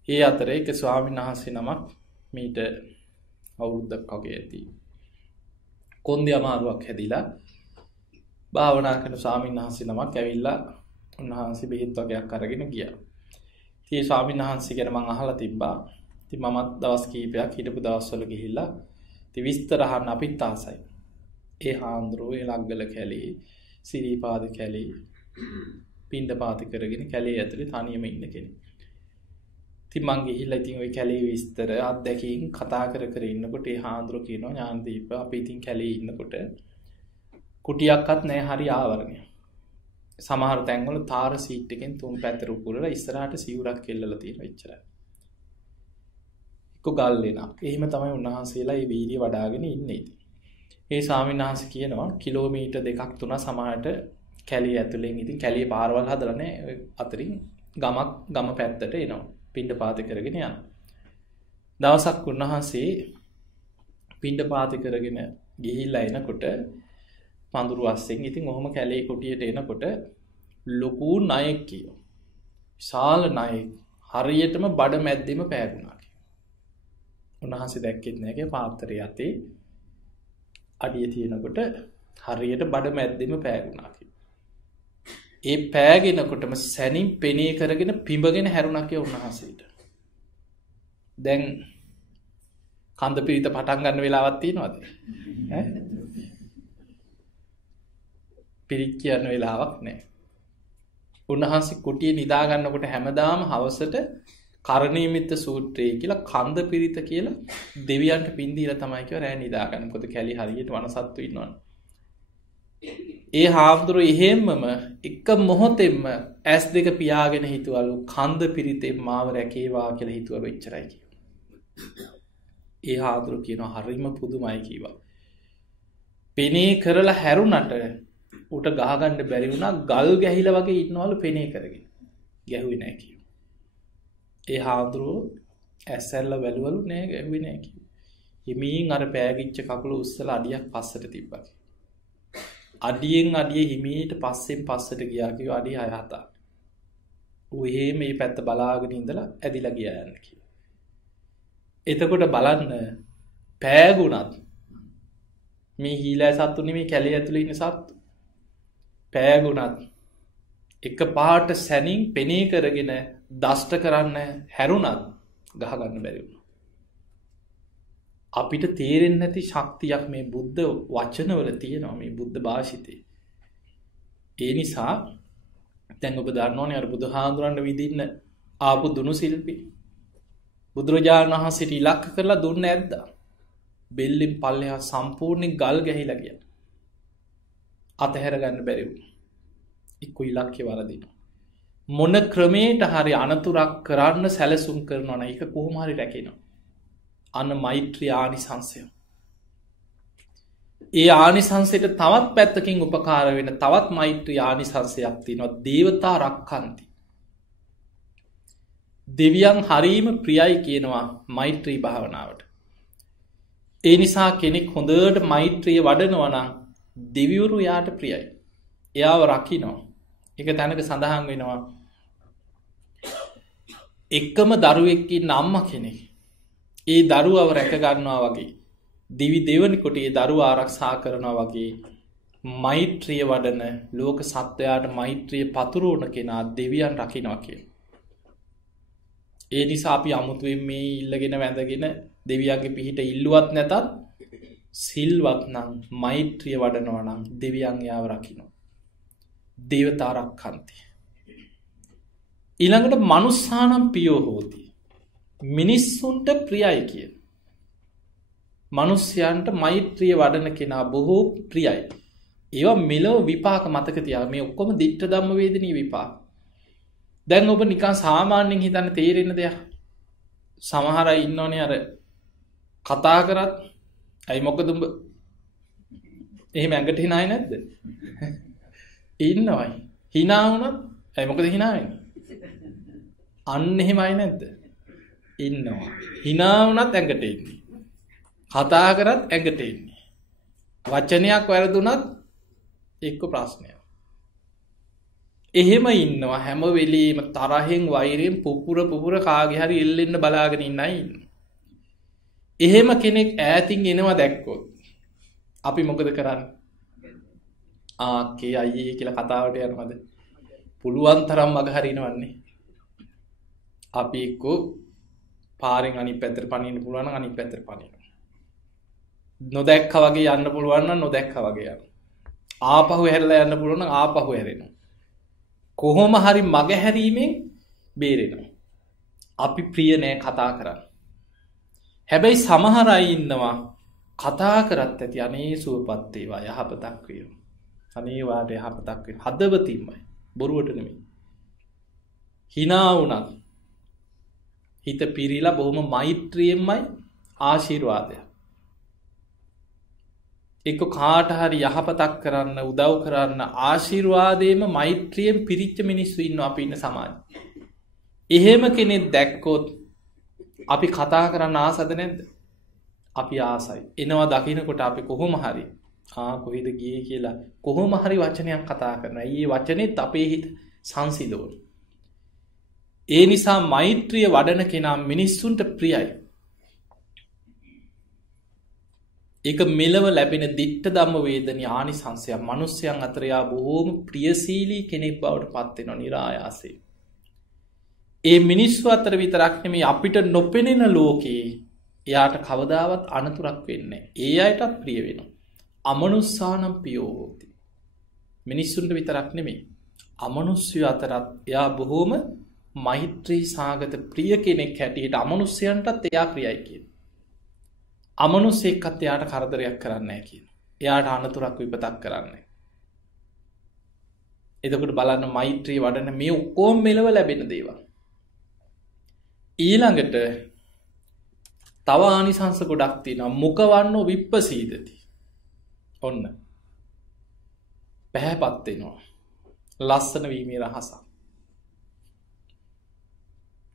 ඒ අතරේ එක ස්වාමීන් වහන්සේ නමක් මීට අවුරුද්දක් වගේ ඇති. කොන්දේ අමාරුවක් හැදිලා භාවනා කරන ස්වාමීන් වහන්සේ නමක් ඇවිල්ලා උන්වහන්සේ බෙහෙත් වගේක් අරගෙන ගියා. ඉතින් ස්වාමීන් වහන්සේ ගැන මම අහලා තිබ්බා. ඉතින් මමත් දවස් කීපයක් හිටපු දවස්වල ගිහිල්ලා ඉතින් විස්තර අහන්න අපිත් ආසයි. ඒ හාමුදුරුවෝ ඒ ලග්ගල කැලේ සිරිපාද කැලේ පිණ්ඩපාත කරගෙන කැලේ ඇතුලේ තනියම ඉන්න කෙනෙක්. ඉතින් මං ගිහිල්ලා ඉතින් ওই කැලේ විස්තර අත්දැකීම් කතා කර කර ඉන්නකොට ඒ හාමුදුරුවෝ කියනවා ඥානදීප අපි ඉතින් කැලේ ඉන්නකොට කුටියක්වත් නැහැ හරි ආවරණය. සමහර තැන්වල තාර සීට් එකෙන් තුන් පැත්තට උකුරලා ඉස්සරහට සිවුරක් කෙල්ලලා තියෙනවා එච්චරයි. එක්ක ගල් වෙනක්. එහෙම තමයි උන්වහන්සේලා මේ වීර්ය වඩාගෙන ඉන්නේ ඉතින්. ඒ ස්වාමීන් වහන්සේ කියනවා කිලෝමීටර් 2ක් 3ක් සමහරට කැලේ ඇතුලෙන් ඉතින් කැලේ පාරවල් හදලා නැහැ අතරින් ගම පැත්තට එනවා. පිණ්ඩපාත කරගෙන යනවා. දවසක් උන්වහන්සේ පිණ්ඩපාත කරගෙන ගිහිල්ලා එනකොට පඳුරු අස්සෙන් ඉතින් ඔහොම කැලේ කුටියට එනකොට ලොකු ණයෙක් කියනවා. විශාල ණයෙක් හරියටම බඩ මැද්දෙම පෑගුණා කියනවා. උන්වහන්සේ දැක්කෙත් නැහැ පාත්‍රය යතේ අඩිය තියෙනකොට හරියට බඩ මැද්දෙම පෑගුණා කියනවා. ඒ පෑගෙනකොටම සැනින් පෙනේ කරගෙන පිඹගෙන හැරුණා කියලා උන්වහන්සේට. දැන් කන්ද පිරිත පටන් ගන්න වෙලාවක් තියෙනවද? ඈ? පිරිත් කියන්න වෙලාවක් නැහැ. උන්වහන්සේ කුටියේ නිදා ගන්නකොට හැමදාම හවසට කරණීයමිත්ත සූත්‍රය කියලා කන්ද පිරිත කියලා දෙවියන්ට පින් දීලා තමයි කියව රෑ නිදා ගන්න. මොකද කැලි හරියට වනසත්තු ඉන්නවනේ. ඒ හාමුදුරුවෝ එහෙම්මම එක මොහොතෙම ඇස් දෙක පියාගෙන හිතුවලු කන්ද පිරිතේ මාව රැකේවා කියලා හිතුවලු එච්චරයි කිව්වා. ඒ හාමුදුරුවෝ කියනවා හරිම පුදුමයි කිව්වා. පෙනේ කරලා හැරුණට උට ගහගන්න බැරි වුණා ගල් ගැහිලා වගේ ඉන්නවලු පෙනේ කරගෙන. ගැහුවේ නැහැ කිව්වා. ඒ හාමුදුරුවෝ ඇස්සැල්ල වැළුවලු නෑ ගැහුවේ නැහැ කිව්වා. හිමින් අර පෑගිච්ච කකුල උස්සලා අඩියක් පස්සට තිබ්බා. අඩියෙන් අඩිය හිමීට පස්සෙන් පස්සට ගියා කිව්වා අඩිය 6-7. ඌ එහෙම මේ පැත්ත බලාගෙන ඉඳලා ඇදිලා ගියා යන්න කිව්වා. එතකොට බලන්න පෑගුණත් මේ හීලෑ සත්තු නෙමෙයි කැලේ ඇතුලේ ඉන්න සත්තු. පෑගුණත් එක පාට සැනින් පෙනේ කරගෙන දෂ්ට කරන්න හැරුණත් ගහ ගන්න බැරි වුණා. අපිට තේරෙන්නේ නැති ශක්තියක් මේ බුද්ධ වචනවල තියෙනවා මේ බුද්ධ භාෂිතේ. ඒ නිසා දැන් ඔබ දන්නවනේ අර බුදුහාඳුරන්න විදින්න ආපු දුනු ශිල්පී බුදුරජාණන් වහන්සේට ඉලක්ක කරලා දුන්න ඇද්දා. බෙල්ලෙන් පල්ලෙහා සම්පූර්ණයෙන් ගල් ගැහිලා ගියා. අතහැර ගන්න බැරි වුණා. එක්ක ඉලක්කේ වරදිනවා. මොන ක්‍රමයකට හරි අනතුරක් කරන්න සැලසුම් කරනවා නම් ඒක කොහොම හරි රැකෙනවා. අන්න මෛත්‍රී ආනිසංසය. ඒ ආනිසංසයට තවත් පැත්තකින් උපකාර වෙන තවත් මෛත්‍රී ආනිසංසයක් තියෙනවා. දේවතා රක්ඛන්ති. දෙවියන් හරීම ප්‍රියයි කියනවා මෛත්‍රී භාවනාවට. ඒ නිසා කෙනෙක් හොඳට මෛත්‍රිය වඩනවා නම් දෙවිවරු යාට ප්‍රියයි. එයාව රකින්නවා. එක තැනක සඳහන් වෙනවා එකම දරුවෙක් ඉන්න අම්මා කෙනෙක් ඒ දරුවව රැක ගන්නවා වගේ දිවි දෙවනිකොට ඒ දරුවා ආරක්ෂා කරනවා වගේ මෛත්‍රිය වඩන ලෝක සත්වයාට මෛත්‍රිය පතුරවන කෙනා දෙවියන් රකින්නවා කියලා. ඒ නිසා අපි අමුතුවෙන් මේ ඉල්ලගෙන වැඳගෙන දෙවියන්ගේ පිහිට ඉල්ලුවත් නැතත් සිල්වත් නම් මෛත්‍රිය වඩනවා නම් දෙවියන් යාව රකින්නවා. දේවතා රක්ඛන්ති. ඊළඟට මනුස්සානම් පියෝ හෝති. මිනිස්සුන්ට ප්‍රියයි කියන. මිනිස්යන්ට මෛත්‍රිය වඩන කෙනා බොහෝ ප්‍රියයි. ඒවා මෙලොව විපාක මතක තියාගන්න. මේ ඔක්කොම ditta ධම්ම වේදිනී විපාක. දැන් ඔබ නිකන් සාමාන්‍යයෙන් හිතන්න තේරෙන දෙයක්. සමහර අය ඉන්නෝනේ අර කතා කරත් ඇයි මොකද උඹ එහෙම ඇඟට hina නැද්ද? ඉන්නවයි. hina වුණත් ඇයි මොකද hina වෙන්නේ? අන්න එහෙමයි නැද්ද? ඉන්නවා. hina වුණත් ඇඟට එන්නේ. කතා කරත් ඇඟට එන්නේ. වචනයක් වැරදුනත් එක්ක ප්‍රශ්නයක්. එහෙම ඉන්නවා හැම වෙලේම තරහෙන් වෛරයෙන් පුපුර කාගේ හරි එල්ලෙන්න බලාගෙන ඉන්නයි ඉන්නේ. එහෙම කෙනෙක් ඈතින් එනවා දැක්කොත් අපි මොකද කරන්නේ? ආකේ අයියේ කියලා කතාවට යනවද? පුළුවන් තරම් මග හරිනවන්නේ. අපි එක්ක පාරෙන් අනිත් පැත්තට පනින්න පුළුවන් නම් අනිත් පැත්තට පනිනවා. නොදැක්කා වගේ යන්න පුළුවන් නම් නොදැක්කා වගේ යනවා. ආපහු හැරලා යන්න පුළුවන් නම් ආපහු හැරෙනවා. කොහොම හරි මග හැරීමෙන් බේරෙනවා. අපි ප්‍රිය නෑ කතා කරන්න. හැබැයි සමහර අය ඉන්නවා කතා කරත් ඇති අනේ සුවපත් වේවා යහපතක් වේවා. අනේ වාට යහපතක් වේවා. හදවතින්මයි බොරුවට නෙමෙයි. hina වුණත් හිත පිරීලා බොහොම මෛත්‍රියෙන්මයි ආශිර්වාදයක්. එක්ක කාට හරි යහපතක් කරන්න උදව් කරන්න ආශිර්වාදයේම මෛත්‍රියෙන් පිරිච්ච මිනිස්සු ඉන්නවා අපි ඉන්න සමාජයේ. එහෙම කෙනෙක් දැක්කොත් අපි කතා කරන්න ආසද නැද්ද? අපි ආසයි. එනවා දකින්නකොට අපි කොහොම හරි කොහෙද ගියේ කියලා කොහොම හරි වචනයක් කතා කරනවා. ඊයේ වචනේත් අපේ හිත සංසිඳවන. ඒ නිසා මෛත්‍රිය වඩන කෙනා මිනිස්සුන්ට ප්‍රියයි. ඒක මෙලව ලැබෙන දිට්ඨ ධම්ම වේදනී ආනිසංසය මිනිස්යන් අතර යා බොහෝම ප්‍රියශීලී කෙනෙක් බවට පත් වෙනවා නිරායාසයෙන්. ඒ මිනිස්සු අතර විතරක් නෙමෙයි අපිට නොපෙනෙන ලෝකේ එයාට කවදාවත් අනතුරක් වෙන්නේ නැහැ. ඒ අයටත් ප්‍රිය වෙනවා. අමනුස්සානම් පියෝ හෝති. මිනිස්සුන්ට විතරක් නෙමෙයි අමනුස්සය අතරත් එයා බොහෝම මෛත්‍රී සාගත ප්‍රිය කෙනෙක් හැටියට අමනුස්සයන්ටත් එයා ප්‍රියයි කියන. අමනුස්සෙක්වත් එයාට කරදරයක් කරන්නේ නැහැ කියන. එයාට අනතුරක් විපතක් කරන්නේ නැහැ. එතකොට බලන්න මෛත්‍රී වඩන මේ ඔක්කොම මෙලව ලැබෙන දේවල්. ඊළඟට තව ආනිසංස ගොඩක් තියෙනවා. මුඛවන්නෝ විප්පසීදති. ඔන්න. පැහැපත් වෙනවා. ලස්සන වීමේ රහසක්.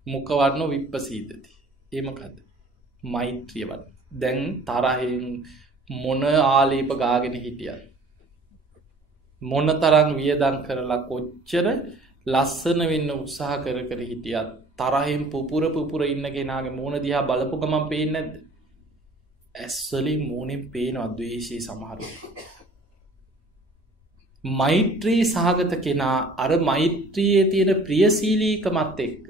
මුඛවන්නෝ විප්පසීදති. ඒ මොකද්ද? මෛත්‍රිය වඩන. දැන් තරහෙන් මොන ආලේප ගාගෙන හිටියත් මොන තරම් වියදම් කරලා කොච්චර ලස්සන වෙන්න උත්සාහ කර හිටියත් තරහෙන් පුපුර ඉන්න කෙනාගේ මූණ දිහා බලපු ගමන් පේන්නේ නැද්ද? ඇස්වලින් මූණෙන් පේනවා ද්වේෂී සමහරව. මෛත්‍රී සහගත කෙනා අර මෛත්‍රියේ තියෙන ප්‍රියශීලීකමත් එක්ක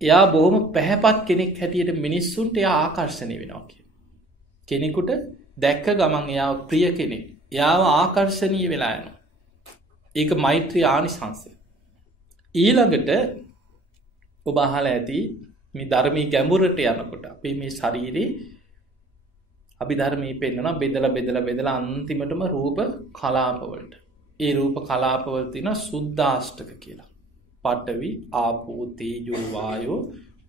එයා බොහොම පැහැපත් කෙනෙක් හැටියට මිනිස්සුන්ට එයා ආකර්ෂණය වෙනවා කියන. කෙනෙකුට දැක්ක ගමන් එයා ප්‍රිය කෙනෙක්. එයාව ආකර්ෂණීය වෙලා යනවා. ඒක මෛත්‍රී ආනිසංසය. ඊළඟට ඔබ අහලා ඇති මේ ධර්මයේ ගැඹුරට යනකොට අපි මේ ශරීරේ අභිධර්මයේ පෙන්නනවා බෙදලා අන්තිමටම රූප කලාප වලට. ඒ රූප කලාප වල තියෙන සුද්ධාෂ්ටක කියලා. පඨවි ආපෝ තේජෝ වායෝ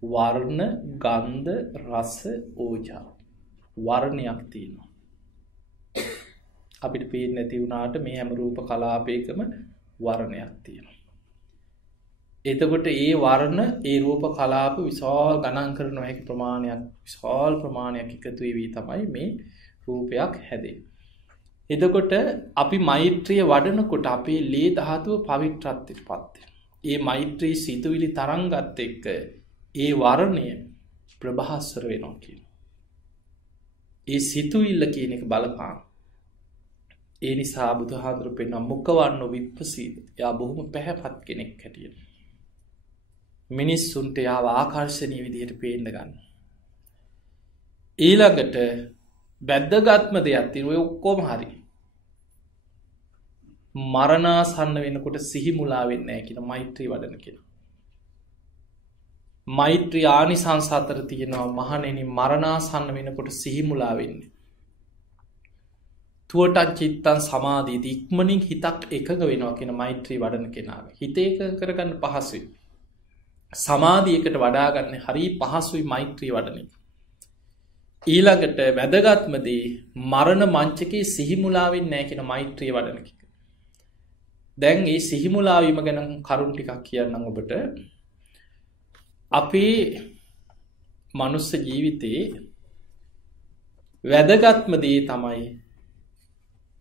වර්ණ ගන්ධ රස ඕජා වර්ණයක් තියෙනවා. අපිට පේන්නේ නැති වුණාට මේ හැම රූප කලාපයකම වර්ණයක් තියෙනවා. එතකොට ඒ වර්ණ ඒ රූප කලාප විශාල ගණන් කරන හැකි ප්‍රමාණයක් විශාල ප්‍රමාණයක් එකතු වෙවි තමයි මේ රූපයක් හැදෙන්නේ. එතකොට අපි මෛත්‍රිය වඩනකොට අපේ ලේ ධාතුව පවිත්‍රත්වයට පත් වෙනවා. ඒ මෛත්‍රී සිතුවිලි තරංගත් එක්ක ඒ වර්ණය ප්‍රභාස්වර වෙනවා කියන. ඒ සිතුවිල්ල කියන එක බලපාන. ඒ නිසා බුදුහාඳුරු පෙන්න මුඛවන්නෝ විප්පසීද. එයා බොහොම පැහැපත් කෙනෙක් හැටියට. මිනිස්සුන්ට යාව ආකර්ශනීය විදිහට පේන්න ගන්න. ඊළඟට වැද්දගත්ම දෙයක් තියෙනවා. ඔය ඔක්කොම හරි. මරණාසන්න වෙනකොට සිහි මුලා වෙන්නේ නැහැ කියන මෛත්‍රී වඩන කෙනා. මෛත්‍රී ආනිසංස අතර තියෙනවා මහණෙනි මරණාසන්න වෙනකොට සිහි මුලා වෙන්නේ. තුවටක් චිත්තං සමාධියදී ඉක්මනින් හිතක් එකඟ වෙනවා කියන මෛත්‍රී වඩන කෙනාගේ. හිත එකඟ කරගන්න පහසුයි. සමාධියකට වඩා ගන්න හරි පහසුයි මෛත්‍රී වඩන එක. ඊළඟට වැදගත්මදී මරණ මංචකේ සිහිමුලාවෙන් නැහැ කියන මෛත්‍රිය වඩන එක. දැන් මේ සිහිමුලාවීම ගැන කරුණු ටිකක් කියන්නම් ඔබට. අපේ මනුස්ස ජීවිතේ වැදගත්ම දේ තමයි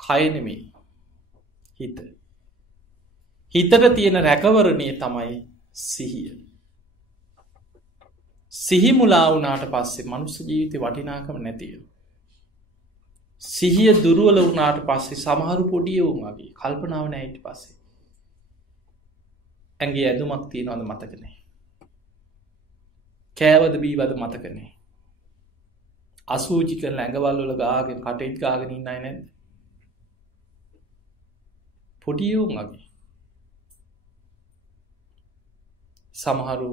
කය නෙමෙයි හිත. හිතට තියෙන රැකවරණය තමයි සිහිය. සිහි මුලා වුණාට පස්සේ මනුස්ස ජීවිතේ වටිනාකම නැතිය. සිහිය දුර්වල වුණාට පස්සේ සමහරු පොඩි උන් වගේ කල්පනාව නැහැ ඊට පස්සේ. ඇඟේ ඇඳුමක් තියනවද මතක නැහැ. කෑවද බීවද මතක නැහැ. අසූචි කරලා ඇඟවල් වල ගාගෙන කටෙත් ගාගෙන ඉන්න අය නැද්ද? පොඩි උන් වගේ. සමහරු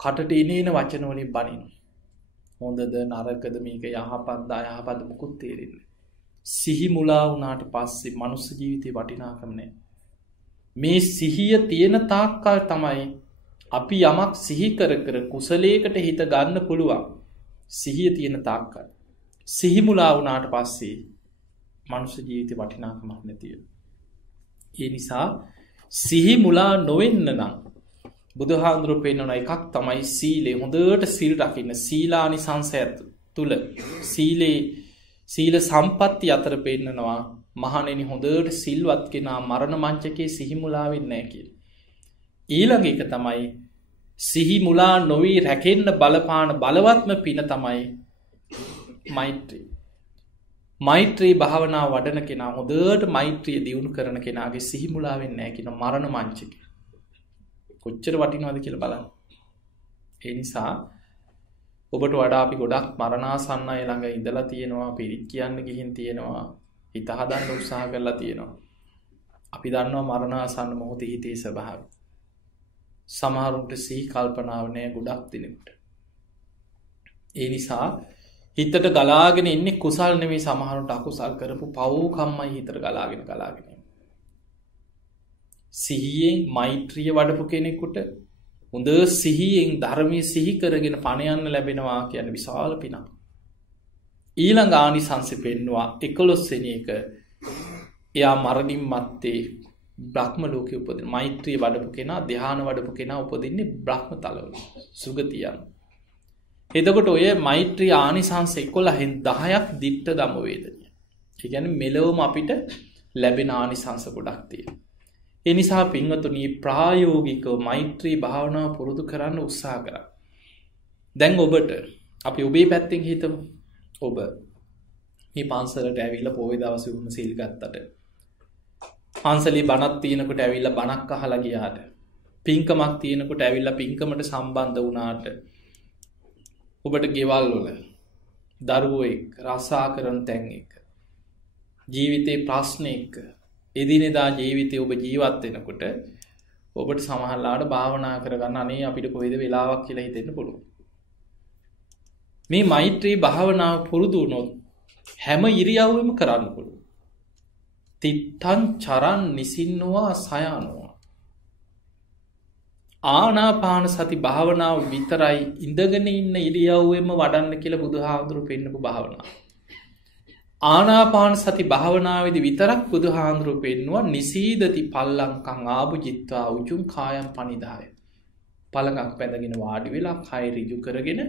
කටට එනේන වචන වලින් බනින. හොඳද නරකද මේක යහපත්ද අයහපත්ද මොකුත් තේරෙන්නේ. සිහි මුලා වුණාට පස්සේ මනුස්ස ජීවිතේ වටිනාකම නැහැ. මේ සිහිය තියෙන තාක්කල් තමයි අපි යමක් සිහි කර කර කුසලයකට හිත ගන්න පුළුවන්. සිහිය තියෙන තාක්කල්. සිහි මුලා වුණාට පස්සේ මනුස්ස ජීවිතේ වටිනාකමක් නැතිය. ඒ නිසා සිහි මුලා නොවෙන්න නම් බුදුහාඳුරුවෝ පෙන්වන එකක් තමයි සීලය. හොඳට සීල් රකින්න. සීලානිසංසය තුල සීල සම්පatti අතර පෙන්නනවා මහණෙනි හොඳට සිල්වත් කෙනා මරණ මංචකේ සිහි මුලා වෙන්නේ නැහැ කියලා. ඊළඟ එක තමයි සිහි මුලා නොවි රැකෙන්න බලපාන බලවත්ම පින තමයි මෛත්‍රී. මෛත්‍රී භාවනාව වඩන කෙනා හොඳට මෛත්‍රිය දියුණු කරන කෙනාගේ සිහි මුලා වෙන්නේ නැහැ කියන මරණ මංචකේ. කොච්චර වටිනවද කියලා බලන්න. ඒ නිසා ඔබට වඩා අපි ගොඩක් මරණාසන්න අය ළඟ ඉඳලා තියෙනවා, පිරිත් කියන්න ගිහින් තියෙනවා, හිත හදන්න උත්සාහ කරලා තියෙනවා. අපි දන්නවා මරණාසන්න මොහොතේ හිතේ ස්වභාවය. සමහරුන්ට සිහි කල්පනාව නැහැ ගොඩක් දිනෙකට. ඒ නිසා හිතට ගලාගෙන ඉන්නේ කුසල් නෙමෙයි, සමහරුන්ට අකුසල් කරපු පව්කම්මයි හිතට ගලාගෙන සිහියෙන් මෛත්‍රිය වඩපු කෙනෙකුට හොඳ සිහියෙන් ධර්මයේ සිහි කරගෙන පණ යන්න ලැබෙනවා කියන්නේ විශාල පිනක්. ඊළඟ ආනිසංසෙ පෙන්නවා 11 වෙනි එක. එයා මරණින් මත්තේ බ්‍රහ්ම ලෝකෙ උපදින. මෛත්‍රිය වඩපු කෙනා, ධ්‍යාන වඩපු කෙනා උපදින්නේ බ්‍රහ්ම තලවල. සුගතියන්. එතකොට ඔය මෛත්‍රී ආනිසංස 11න් 10ක් දිට්ඨ ධම්ම වේදනය. ඒ කියන්නේ මෙලොවම අපිට ලැබෙන ආනිසංස ගොඩක් තියෙනවා. ඒ නිසා පින්වතුනි ප්‍රායෝගිකව මෛත්‍රී භාවනාව පුරුදු කරන්න උත්සාහ කරා. දැන් ඔබට අපි ඔබේ පැත්තෙන් හිතමු. ඔබ මේ පන්සලට ඇවිල්ලා පොයේ දවසේ උම සීල් ගත්තට, පන්සලේ බණක් තියෙනකොට ඇවිල්ලා බණක් අහලා ගියාට, පින්කමක් තියෙනකොට ඇවිල්ලා පින්කමට සම්බන්ධ වුණාට, ඔබට ගෙවල් වල දරුවෝ එක්ක රසා කරන තැන් එක්ක ජීවිතේ ප්‍රශ්න එක්ක එදිනෙදා ජීවිතේ ඔබ ජීවත් වෙනකොට ඔබට සමහරලාට භාවනා කරගන්න අනේ අපිට කොයිද වෙලාවක් කියලා හිතෙන්න පුළුවන්. මේ මෛත්‍රී භාවනාව පුරුදු වුණොත් හැම ඉරියව්වෙම කරන්න පුළුවන්. තිත්තං චරන් නිසින්නවා සයනවා. ආනාපාන සති භාවනාව විතරයි ඉඳගෙන ඉන්න ඉරියව්වෙම වඩන්න කියලා බුදුහාමුදුරු පෙන්නපු භාවනාව. ආනාපාන සති භාවනාවේදී විතරක් බුදුහාඳුරු පෙන්නවා නිසීදති පල්ලංකං ආභුජිත්වා උජුං කායම් පනිදාය. පළඟක් පැදගෙන වාඩි වෙලා කය ඍජු කරගෙන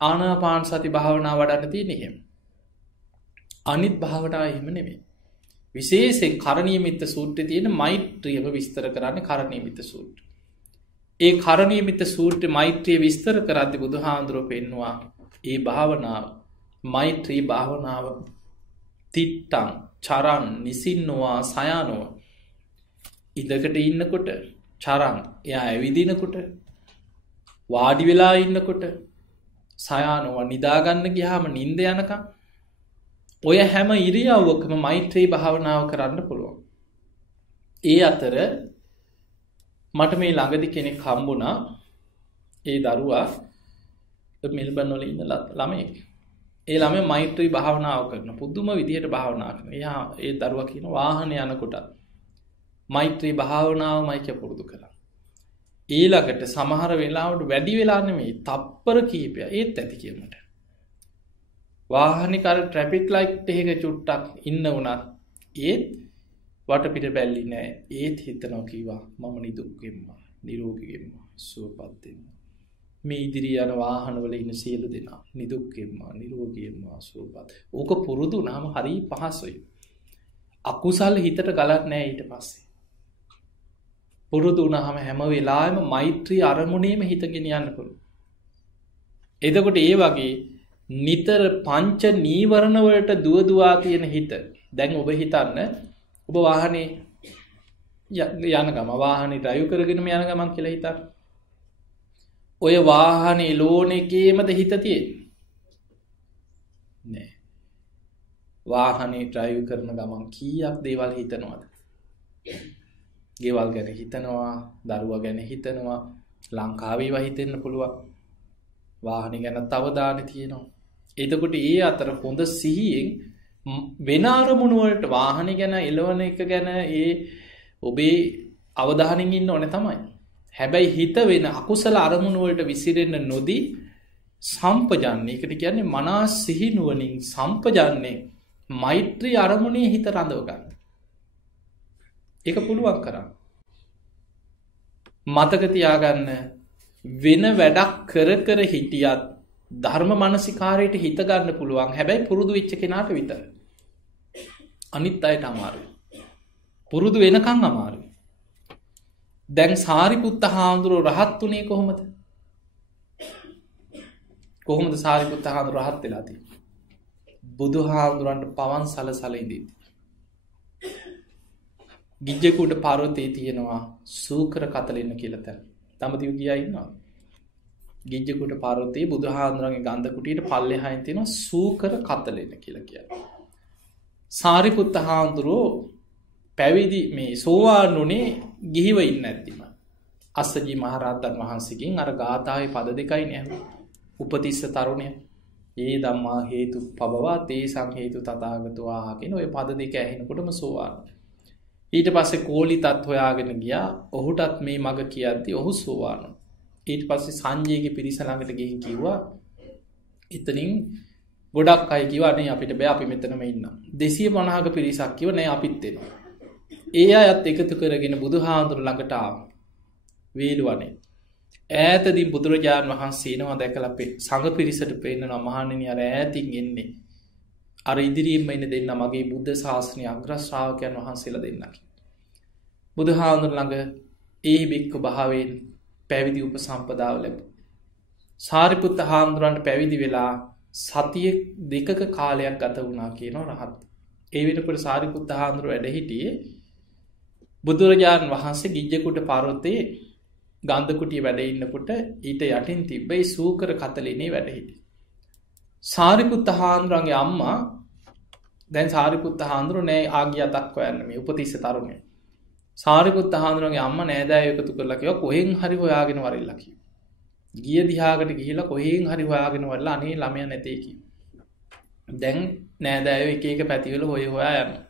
ආනාපාන සති භාවනාව වඩන්න තියෙන්නේ එහෙම. අනිත් භාවනාව එහෙම නෙමෙයි. විශේෂයෙන් කරණීයමිත්ත සූත්‍රයේ තියෙන මෛත්‍රියව විස්තර කරන්නේ කරණීයමිත්ත සූත්‍රය. ඒ කරණීයමිත්ත සූත්‍රයේ මෛත්‍රිය විස්තර කරද්දී බුදුහාඳුරු පෙන්නවා ඒ භාවනාව මෛත්‍රී භාවනාව තිත්තං චරන් නිසින්නවා සයනවා. ඉඳකට ඉන්නකොට චරන් එයා ඇවිදිනකොට, වාඩි වෙලා ඉන්නකොට, සයනවා නිදාගන්න ගියාම නිින්ද යනකම් ඔය හැම ඉරියව්වකම මෛත්‍රී භාවනාව කරන්න පුළුවන්. ඒ අතර මට මේ ළඟදි කෙනෙක් හම්බුණා. ඒ දරුවා මෙල්බන් වල ඉන්න ළමයෙක්. ඒ ළමයා මෛත්‍රී භාවනාව කරන පුදුම විදියට භාවනා කරන. එයා ඒ දරුවා කියන වාහනේ යනකොට මෛත්‍රී භාවනාවමයි පුරුදු කරා. ඊළඟට සමහර වෙලාවට වැඩි වෙලා නෙමෙයි තප්පර කීපයක් ඒත් ඇති කියමුට. වාහනික අර ට්‍රැෆික් ලයිට් එකක චුට්ටක් ඉන්න වුණත් ඒත් වටපිට බැල්ලි නෑ. ඒත් හිතනවා කීවා මම නිදුක් වෙම්මා, නිරෝගී වෙම්මා, සුවපත් වෙම්මා. මේ ඉදිරිය යන වාහනවල ඉන්න සියලු දෙනා නිදුක් වෙම්මා, නිරෝගී වෙම්මා, සුවපත්. ඕක පුරුදු වුණාම හරි පහසුයි. අකුසල් හිතට ගලක් නෑ ඊට පස්සේ. පුරුදු වුණාම හැම වෙලාවෙම මෛත්‍රී අරමුණේම හිතගෙන යන්න පුළුවන්. එතකොට ඒ වගේ නිතර පංච නීවරණ වලට දුවදුවා තියෙන හිත. දැන් ඔබ හිතන්න ඔබ වාහනේ යන ගම වාහනේ ඩ්‍රයිව් කරගෙනම යන ගමන් කියලා හිතන්න. ඔය වාහනේ ලෝන එකේමද හිත තියෙන්නේ? නෑ. වාහනේ ඩ්‍රයිව් කරන ගමන් කීයක් දේවල් හිතනවද? ගෙවල් ගැන හිතනවා, දරුවා ගැන හිතනවා, ලංකාවේ ඒවා හිතෙන්න පුළුවන්. වාහනේ ගැන අවධානය තියෙනවා. එතකොට ඒ අතර හොඳ සිහියෙන් වෙන අරමුණු වලට වාහනේ ගැන එළවන එක ගැන ඒ ඔබේ අවධානයෙන් ඉන්න ඕනේ තමයි. හැබැයි හිත වෙන අකුසල අරමුණු වලට විසිරෙන්න නොදී සම්පජාන්නේ. ඒකට කියන්නේ මනස සිහි නුවණින් සම්පජාන්නේ මෛත්‍රී අරමුණේ හිත රඳව ගන්න. ඒක පුළුවන් කරන්න. මතක තියාගන්න වෙන වැඩක් කර කර හිටියත් ධර්ම මානසිකාරයට හිත ගන්න පුළුවන්. හැබැයි පුරුදු වෙච්ච කෙනාට විතරයි. අනිත් අයට අමාරුයි. පුරුදු වෙනකන් අමාරුයි. දැන් සාරිපුත්ත හාමුදුරුවෝ රහත් උනේ කොහොමද? කොහොමද සාරිපුත්ත හාමුදුරුවෝ රහත් වෙලා තියෙන්නේ? බුදුහාමුදුරන්ට පවන් සලසල ඉඳිද්දි. ගිජ්ජකූට පර්වතයේ තියෙනවා සූකර කතලෙන්න කියලා තැන. දඹදිව ගියා ඉන්නවා. ගිජ්ජකූට පර්වතයේ බුදුහාමුදුරන්ගේ ගන්ධ කුටියට පල්ලෙහායින් තියෙනවා සූකර කතලෙන්න කියලා කියන්නේ. සාරිපුත්ත හාමුදුරුවෝ පැවිදි මේ සෝවාන් වුණේ ගිහිව ඉන්න නැතිම. අස්සජී මහරහතන් වහන්සේගෙන් අර ගාථාවේ පද දෙකයි නේ. උපතිස්ස තරුණය ඒ ධම්මා හේතු පබවා තේසං හේතු තථාගතෝ ආහ කියන ওই පද දෙක ඇහෙනකොටම සෝවාන්. ඊට පස්සේ කෝලිතත් හොයාගෙන ගියා. ඔහුටත් මේ මග කියද්දි ඔහු සෝවාන්. ඊට පස්සේ සංජයගේ පිරිස ළඟට ගිහින් කිව්වා එතනින් ගොඩක් අය කිව්වා නේ අපිට බෑ අපි මෙතනම ඉන්නම්. 250ක පිරිසක් කිව්ව නෑ අපිත් එනවා. ඒ අයත් එකතු කරගෙන බුදුහාමුදුර ළඟට ආවා. වේලුවනේ. ඈතදී බුදුරජාණන් වහන්සේ එනවා දැකලා සංඝ පිරිසට පෙන්නනවා මහණෙනි අර ඈතින් එන්නේ. අර ඉදිරියෙන්ම ඉන්න දෙන්න මගේ බුද්ධ ශාසනයේ අග්‍ර ශ්‍රාවකයන් වහන්සේලා දෙන්නා කියලා. බුදුහාමුදුර ළඟ ඒ බික්ක භාවයෙන් පැවිදි උපසම්පදාව ලැබුවා. සාරිපුත්ත හාමුදුරන්ට පැවිදි වෙලා සතිය දෙකක කාලයක් ගත වුණා කියනවා රහත්. ඒ වෙනකොට සාරිපුත්ත හාමුදුර වැඩ හිටියේ බුදුරජාණන් වහන්සේ ගිජ්ජකූට පර්වතයේ ගන්ධ කුටිය වැඩ ඉන්නකොට ඊට යටින් තිබ්බේ සූකර කතලිනේ වැඩ හිටියේ. සාරිපුත්ත හාමුදුරන්ගේ අම්මා දැන් සාරිපුත්ත හාමුදුරුවෝ නෑ ආගිය අතක් හොයන්න මේ උපතිස්ස තරුණය. සාරිපුත්ත හාමුදුරන්ගේ අම්මා නෑදෑයෝ එකතු කරලා කිව්වා කොහෙන් හරි හොයාගෙන වරෙල්ලා කිව්වා. ගිය දිහාකට ගිහිලා කොහෙන් හරි හොයාගෙන වරලා අනේ ළමයා නැtei කිව්වා. දැන් නෑදෑයෝ එක එක පැතිවල හොයා යනවා.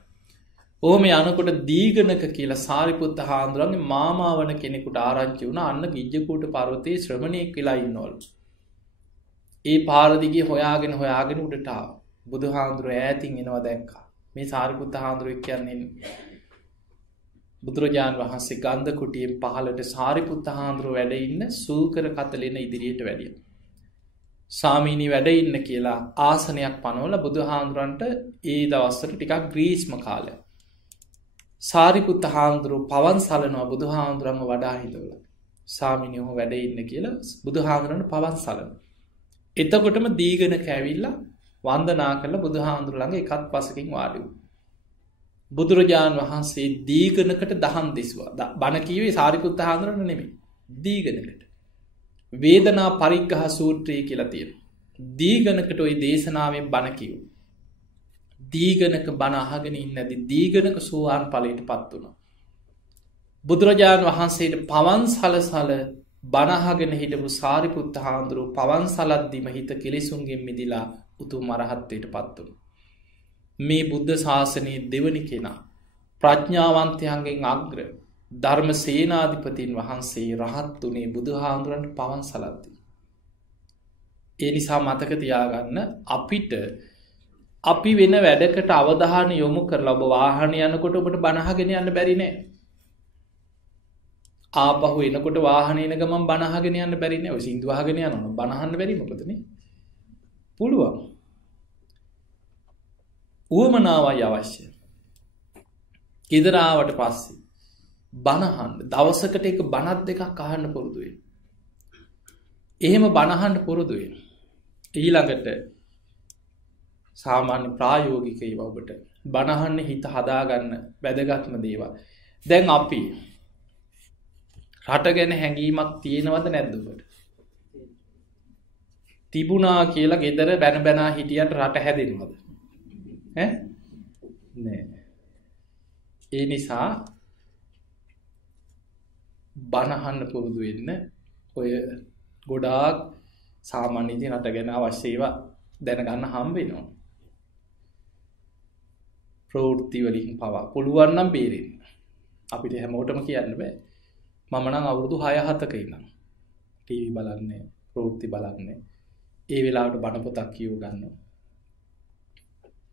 ඔහොම යනකොට දීගණක කියලා සාරිපුත්ත හාමුදුරන්ගේ මාමා වන කෙනෙකුට ආරංචි වුණා අන්න ගිජ්ජකූට පර්වතයේ ශ්‍රමණයෙක් වෙලා ඉන්නවලු. ඒ පාර දිගේ හොයාගෙන උඩට ආවා. බුදුහාමුදුරුවෝ ඈතින් එනවා දැක්කා. මේ සාරිපුත්ත හාමුදුරුවෝ කියන්නේ බුදුරජාණන් වහන්සේ ගන්ධ කුටියෙන් පහළට සාරිපුත්ත හාමුදුරුවෝ වැඩ ඉන්න සූකර කතලෙන ඉදිරියට වැඩියා. සාමීනි වැඩ ඉන්න කියලා ආසනයක් පනවලා බුදුහාමුදුරන්ට ඒ දවස්වල ටිකක් ග්‍රීස්ම කාලයක්. සාරිපුත්ත හාමුදුරුවෝ පවන් සලනවා බුදුහාමුදුරන්ව වඩා හිටවලා. සාමීනි ඔහු වැඩ ඉන්න කියලා බුදුහාමුදුරන්ට පවන් සලනවා. එතකොටම දීගණක ඇවිල්ලා වන්දනා කරලා බුදුහාමුදුර ළඟ එකත් පසකින් වාඩි වුණා. බුදුරජාණන් වහන්සේ දීගණකට දහම් දෙසුවා. බණ කිව්වේ සාරිපුත්ත හාමුදුරන්ට නෙමෙයි. දීගණකට. වේදනා පරිග්‍රහ සූත්‍රය කියලා තියෙනවා. දීගණකට ওই දේශනාවෙන් බණ කිව්වා. දීගණක බණ අහගෙන ඉන්නදී දීගණක සෝවාන් ඵලයටපත් වුණා. බුදුරජාණන් වහන්සේට පවන් සලසල බණහගෙන හිටපු සාරිපුත්ත හාමුදුරුවෝ පවන් සලද්දිම හිත කෙලෙසුන්ගෙන් මිදිලා උතුම් අරහත්වයට පත් වුණා. මේ බුද්ධ ශාසනයේ දෙවනි කෙනා ප්‍රඥාවන්තයන්ගෙන් අග්‍ර ධර්ම සේනාධිපතින් වහන්සේ රහත් වුණේ බුදුහාමුදුරන්ට පවන් සලද්දී. ඒ නිසා මතක තියාගන්න අපිට අපි වෙන වැඩකට අවධාන යොමු කරලා ඔබ වාහන යනකොට ඔබට බණහගෙන යන්න බැරි නෑ. ආපහු එනකොට වාහනේන ගමන් බණහගෙන යන්න බැරි නෑ. ඔය සින්දු අහගෙන යනවා බණහන්න බැරි මොකදනේ? පුළුවන්. උවමනාවයි අවශ්‍ය. ගෙදර ආවට පස්සේ බණහන්න දවසකට එක බණක් දෙකක් අහන්න පුරුදු වෙන්න. එහෙම බණහන්න පුරුදු වෙන්න. ඊළඟට සාමාන්‍ය ප්‍රායෝගික ඒවා ඔබට බණහන්න හිත හදාගන්න වැදගත්ම දේවල්. දැන් අපි රට ගැන හැඟීමක් තියෙනවද නැද්ද ඔබට? තිබුණා කියලා ගෙදර බැන බැනා හිටියට රට හැදෙනවද? ඈ? නෑ. ඒ නිසා බණහන්න පුරුදු වෙන්න ඔය ගොඩාක් සාමාන්‍ය ඉතින් රට ගැන අවශ්‍ය ඒවා දැනගන්න හම්බ වෙනවා. ප්‍රවෘත්ති වලින් පවා පුළුවන් නම් බේරෙන්න. අපිට හැමෝටම කියන්න බෑ. මම නම් අවුරුදු 6-7ක ඉඳන් ටීවී බලන්නේ, ප්‍රවෘත්ති බලන්නේ. ඒ වෙලාවට බණ පොතක් කියව ගන්නවා.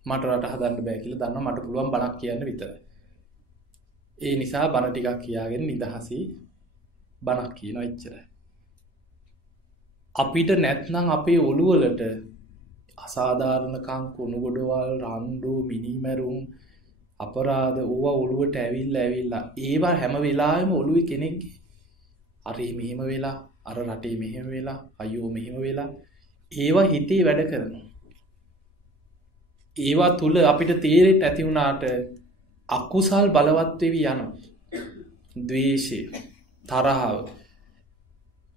මට රට හදන්න බෑ කියලා දන්නවා. මට පුළුවන් බණක් කියන්න විතරයි. ඒ නිසා බණ ටිකක් කියාගෙන නිදහසේ බණක් කියනවා එච්චරයි. අපිට නැත්නම් අපේ ඔළුවලට අසාධාරණකම් කුණුගොඩවල් රණ්ඩු මිනිමැරුම් අපරාධ ඕවා ඔළුවට ඇවිල්ලා ඒවා හැම වෙලාවෙම ඔළුවේ කෙනෙක්ගේ අරේ මෙහෙම වෙලා අර රටේ මෙහෙම වෙලා අයියෝ මෙහෙම වෙලා ඒවා හිතේ වැඩ කරනවා. ඒවා තුල අපිට තේරෙන්නේ නැති වුණාට අකුසල් බලවත් වෙවි යනවා. ද්වේෂය, තරහව,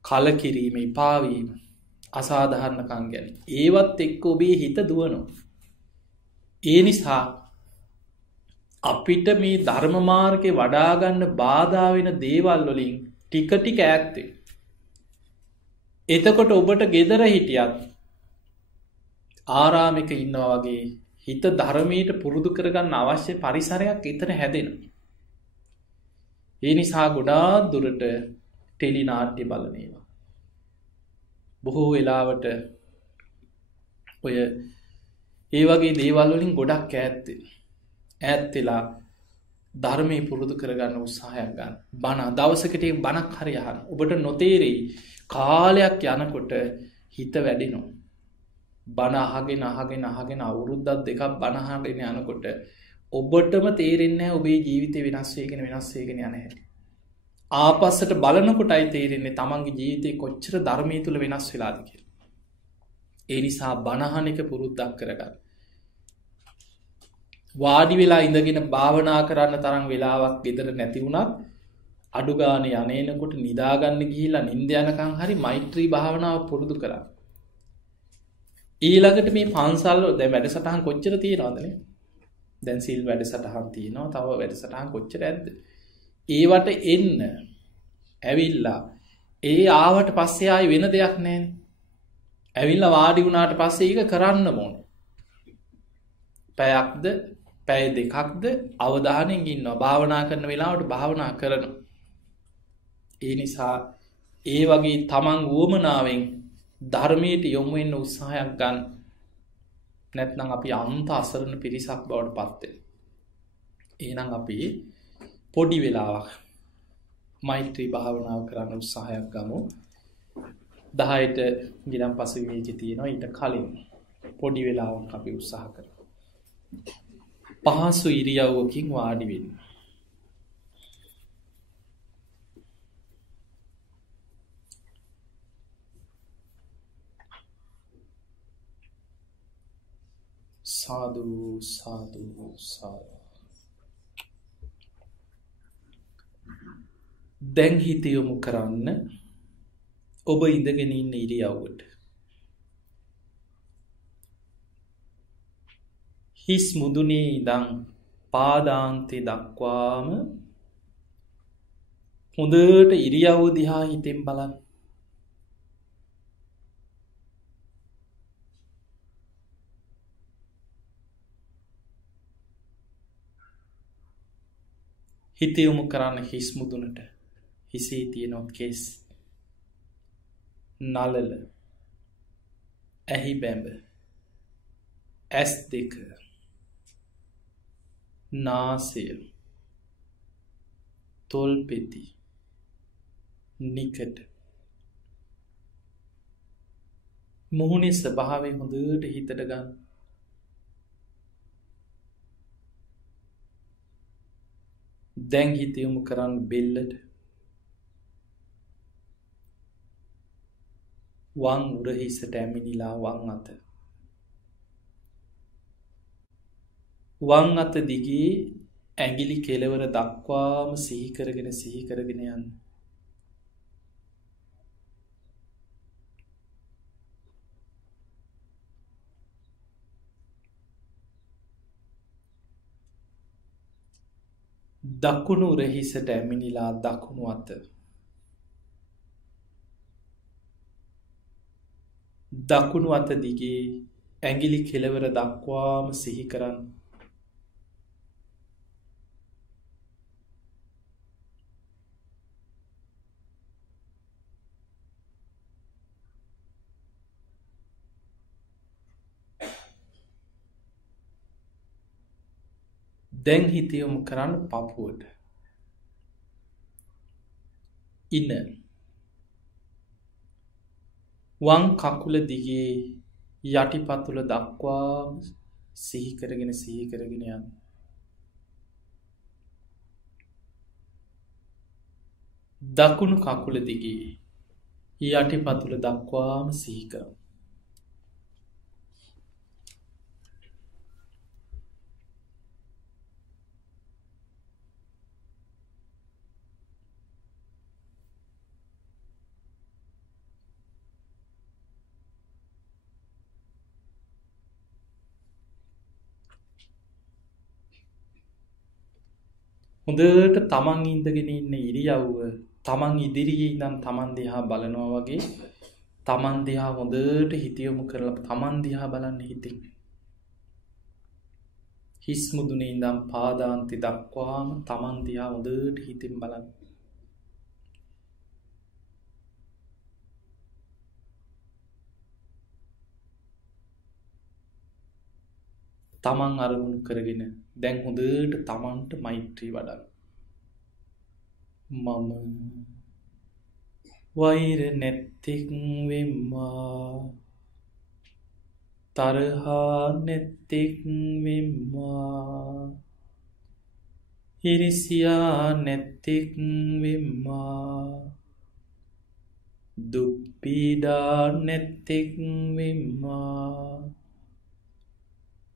කලකිරීම, ඉපාවීම, අසාධාරණකම් ගැන ඒවත් එක්ක ඔබේ හිත දුවනවා. ඒ නිසා අපිට මේ ධර්ම මාර්ගේ වඩා ගන්න බාධා වෙන දේවල් වලින් ටික ටික ඈත් වෙන්න. එතකොට ඔබට gedara හිටියත් ආරාමික ඉන්නවා වගේ හිත ධර්මයට පුරුදු කරගන්න අවශ්‍ය පරිසරයක් එතන හැදෙනවා. ඒ නිසා ගොඩාක් දුරට ටෙලි නාට්‍ය බලන ඒවා බොහෝ වෙලාවට ඔය ඒ වගේ දේවල් වලින් ගොඩක් ඈත් වෙලා ධර්මයේ පුරුදු කරගන්න උත්සාහයක් ගන්න. බණ දවසකට බණක් හරි අහන්න. ඔබට නොතේරෙයි කාලයක් යනකොට හිත වැඩෙනවා. බණ අහගෙන අවුරුද්දක් දෙකක් බණ අහගෙන යනකොට ඔබටම තේරෙන්නේ නැහැ ඔබේ ජීවිතේ වෙනස් වෙගෙන යන හැටි. ආපස්සට බලනකොටයි තේරෙන්නේ තමන්ගේ ජීවිතේ කොච්චර ධර්මයේ තුල වෙනස් වෙලාද කියලා. ඒ නිසා බණ අහන එක පුරුද්දක් කරගන්න. වාඩි වෙලා ඉඳගෙන භාවනා කරන්න තරම් වෙලාවක් ගෙදර නැති වුණත් අඩු ගානේ යන්නේනකොට නිදාගන්න ගිහිල්ලා නිින්ද යනකම් හරි මෛත්‍රී භාවනාව පුරුදු කරන්න. ඊළඟට මේ පන්සල් දැන් වැඩසටහන් කොච්චර තියෙනවදනේ? දැන් සීල් වැඩසටහන් තියෙනවා. තව වැඩසටහන් කොච්චර ඇද්ද? ඒවට එන්න ඇවිල්ලා ඒ ආවට පස්සේ ආයි වෙන දෙයක් නැහැ. ඇවිල්ලා වාඩි වුණාට පස්සේ ඒක කරන්න ඕන. පැයක්ද පැය දෙකක්ද අවධානයෙන් ඉන්නවා. භාවනා කරන වෙලාවට භාවනා කරනවා. ඒ නිසා ඒ වගේ තමන් වුවමනාවෙන් ධර්මයට යොමු වෙන්න උත්සාහයක් ගන්න. නැත්නම් අපි අන්ත අසරණ පිරිසක් බවට පත් වෙනවා. එහෙනම් අපි පොඩි වෙලාවක් මෛත්‍රී භාවනාව කරන්න උත්සාහයක් ගමු. 10ට ගිලන්පස විවේකී තියෙනවා. ඊට කලින් පොඩි වෙලාවක් අපි උත්සාහ කරමු. පහසු ඉරියව්වකින් වාඩි වෙන්න. සාදු සාදු සාදු. දැන් හිත යොමු කරන්න ඔබ ඉඳගෙන ඉන්න ඉරියව්වට. හිස් මුදුනේ ඉඳන් පාදාන්තය දක්වාම හොඳට ඉරියව්ව දිහා හිතෙන් බලන්න. හිත යොමු කරන්න හිස් මුදුනට. හිසේ තියෙනවා කෙස්, නලල, ඇහි බැඹ, ඇස් දෙක, නාසය, තොල් පෙති, නිකට. මුහුණේ ස්වභාවය හොඳට හිතට ගන්න. දැන් හිත යොමු කරන්න බෙල්ලට. වම් උරහිසට ඇමිනිලා වම් අත. වම් අත දිගේ ඇඟිලි කෙලවර දක්වාම සිහිකරගෙන යන්න. දකුණු උරහිසට ඇමිනිලා දකුණු අත. දකුණු අත දිගේ ඇඟිලි කෙලවර දක්වාම සිහි කරන්න. දැන් හිත යොමු කරන්න පපුවට. ඉන වම් කකුල දිගේ යටිපතුල දක්වා සිහිකරගෙන යන්න. දකුණු කකුල දිගේ යටිපතුල දක්වාම සිහිකරන්න. හොඳට තමන් ඉඳගෙන ඉන්න ඉරියව්ව තමන් ඉදිරියේ ඉඳන් තමන් දිහා බලනවා වගේ තමන් දිහා හොඳට හිත යොමු කරලා තමන් දිහා බලන්න හිතින්. හිස් මුදුනේ ඉඳන් පාදාන්තය දක්වාම තමන් දිහා හොඳට හිතින් බලන්න. තමන් අරමුණු කරගෙන දැන් හොඳට තමන්ට මෛත්‍රී වඩන්න. මම වෛර නැත්තෙක් වෙම්මා, තරහා නැත්තෙක් වෙම්මා, ඉරිසියා නැත්තෙක් වෙම්මා, දුක් පීඩා නැත්තෙක් වෙම්මා,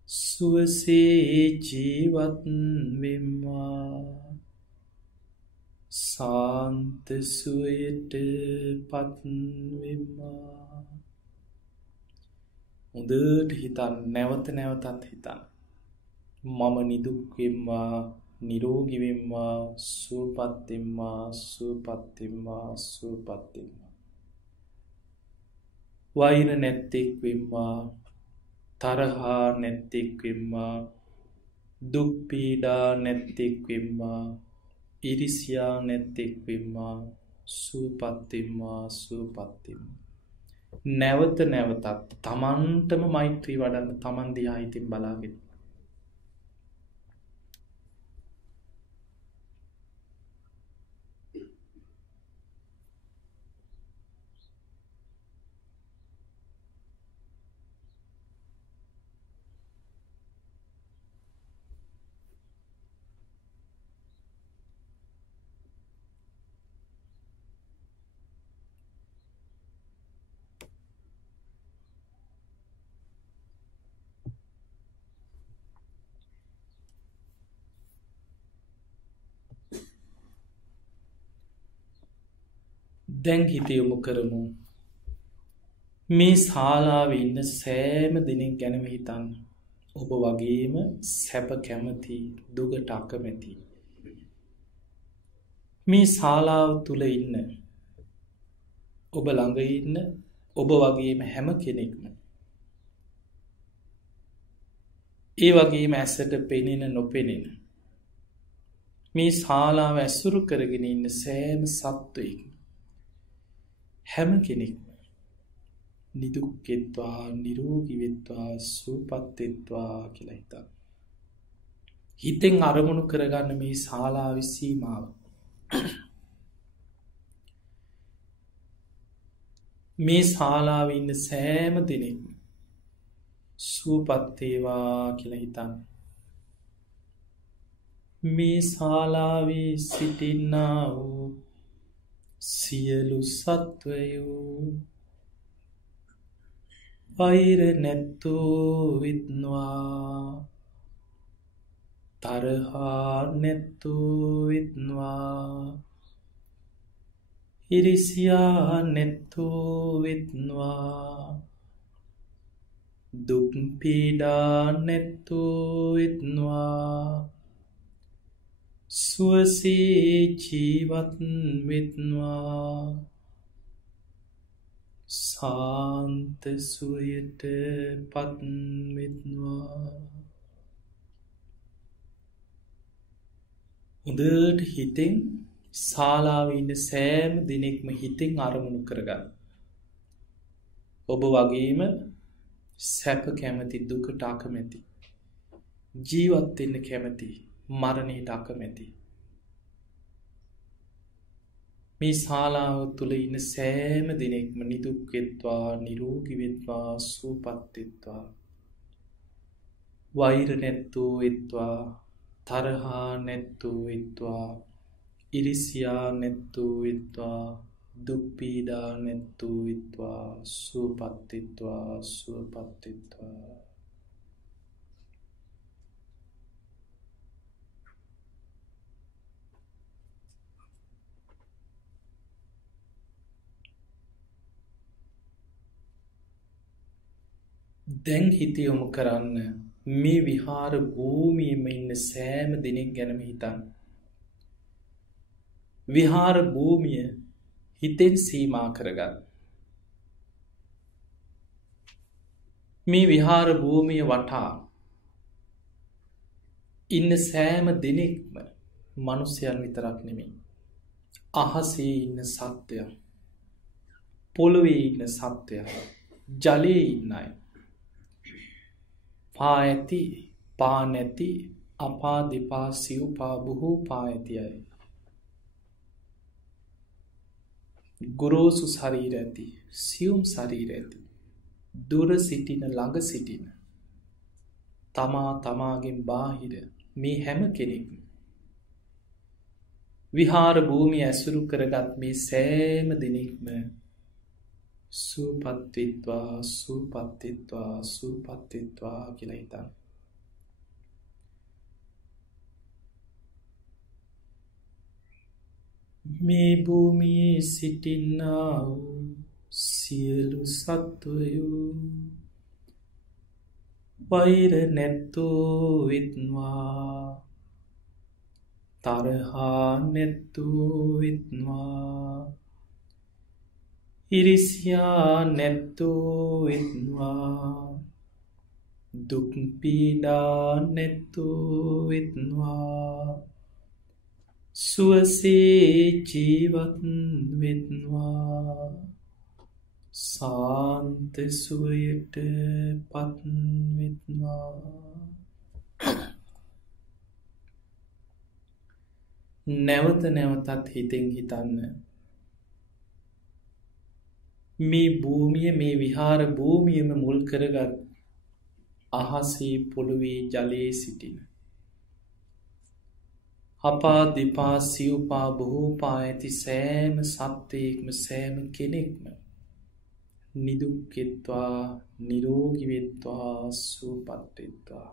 සුවසේ ජීවත් වෙම්මා, සාන්ත සුවයට පත් වෙම්මා. හොඳට හිතන්න, නැවත නැවතත් හිතන්න. මම නිදුක් වෙම්මා, නිරෝගී වෙම්මා, සුවපත් වෙම්මා, සුවපත් වෙම්මා, සුවපත් වෙම්මා. වෛර නැත්තෙක් වෙම්මා, තරහා නැත්තෙක් වෙම්මා, දුක් පීඩා නැත්තෙක් වෙම්මා, ඉරිසියා නැත්තෙක් වෙම්මා, සුවපත් වෙම්මා, සුවපත් වෙම්මා. නැවත නැවතත් තමන්ටම මෛත්‍රී වඩන්න, තමන් දිහා හිතින් බලාගෙන. දැන් හිත යොමු කරමු මේ ශාලාවේ ඉන්න සෑම දෙනෙක් ගැනම හිතන්න. ඔබ වගේම සැප කැමති, දුකට අකමැති මේ ශාලාව තුල ඉන්න ඔබ ළඟ ඉන්න ඔබ වගේම හැම කෙනෙක්ම, ඒ වගේම ඇසට පෙනෙන නොපෙනෙන මේ ශාලාව ඇසුරු කරගෙන ඉන්න සෑම සත්වයෙක් හැම කෙනෙක්ම නිදුක්කෙත්වා නිරෝගිවෙත්වා සූපත්තෙත්වා කියලා හිතා. හිතෙන් අරමුණු කරගන්න මේ ශාලාවේ සීමාව. මේ ශාලාවේ ඉන්න සෑම දෙනෙක් සූපත්තේවා කියලා හිතන්න. මේ ශාලාවේ සිටින්නා වූ සියලු සත්වයෝ වෛර නැත්තෝ විත්වා තරහා නැත්තෝ විත්වා ඉරිසියා නැත්තෝ විත්වා දුක්පීඩා නැත්තෝ විත්වා සුවසේ ජීවත් වෙත්වා සාන්ත සුවයට පත්වෙත්වා. හොඳට හිතෙන් ශාලාවේ ඉන්න සෑම දෙනෙක්ම හිතෙන් අරමුණු කරගන්න. ඔබ වගේම සැප කැමති දුකට අකමැති ජීවත් වෙන්න කැමති මරණයට අකමැති මේ ශාලාව තුළ ඉන්න සෑම දෙනෙක්ම නිදුක්වෙත්වා නිරෝගිවෙත්වා සූපත්වෙත්වා වෛර නැත්තෝ වෙත්වා තරහා නැත්තෝ වෙත්වා ඉරිසියා නැත්තෝ වෙත්වා දුක්පීඩා නැත්තෝ වෙත්වා සූපත්වෙත්වා සුවපත්වෙත්වා. දැන් හිත යොමු කරන්න මේ විහාර භූමියේම ඉන්න සෑම දෙනෙක් ගැනම හිතන්න. විහාර භූමිය හිතෙන් සීමා කරගන්න. මේ විහාර භූමිය වටා ඉන්න සෑම දෙනෙක්ම මනුස්සයන් විතරක් නෙමෙයි. අහසේ ඉන්න සත්වයන්, පොළොවේ ඉන්න සත්වයන්, ජලයේ ඉන්න අය, පා ඇති පා නැති අපා දෙපා සිව්පා බොහෝ පා ඇති අය, ගුරුසු ශරීර ඇති සියුම් ශරීර ඇති, දුර සිටින ළඟ සිටින, තමා තමාගෙන් බාහිර මේ හැම කෙනෙක්ම විහාර භූමිය ඇසුරු කරගත් මේ සෑම දෙනෙක්ම සූපත්වෙත්වා සූපත්වෙත්වා සූපත්වෙත්වා කියලා හිතන්න. මේ භූමියේ සිටින්නා වූ සියලු සත්වයෝ වෛර නැත්තෝ වෙත්වා තරහා නැත්තෝ වෙත්වා ඉරිසියා නැත්තෝ වෙත්වා දුක්පීඩා නැත්තෝ වෙත්වා සුවසේ ජීවත් වෙත්වා සාන්ත සුවයට පත්වෙත්වා. නැවත නැවතත් හිතෙන් හිතන්න මේ භූමිය මේ විහාර භූමියම මුල් කරගත් අහසේ පොළොවේ ජලයේ සිටින අපා දෙපා සිව්පා බොහෝපා ඇති සෑම සත්වයෙක්ම සෑම කෙනෙක්ම නිදුක්වෙත්වා නිරෝගිවෙත්වා සූපත්වෙත්වා.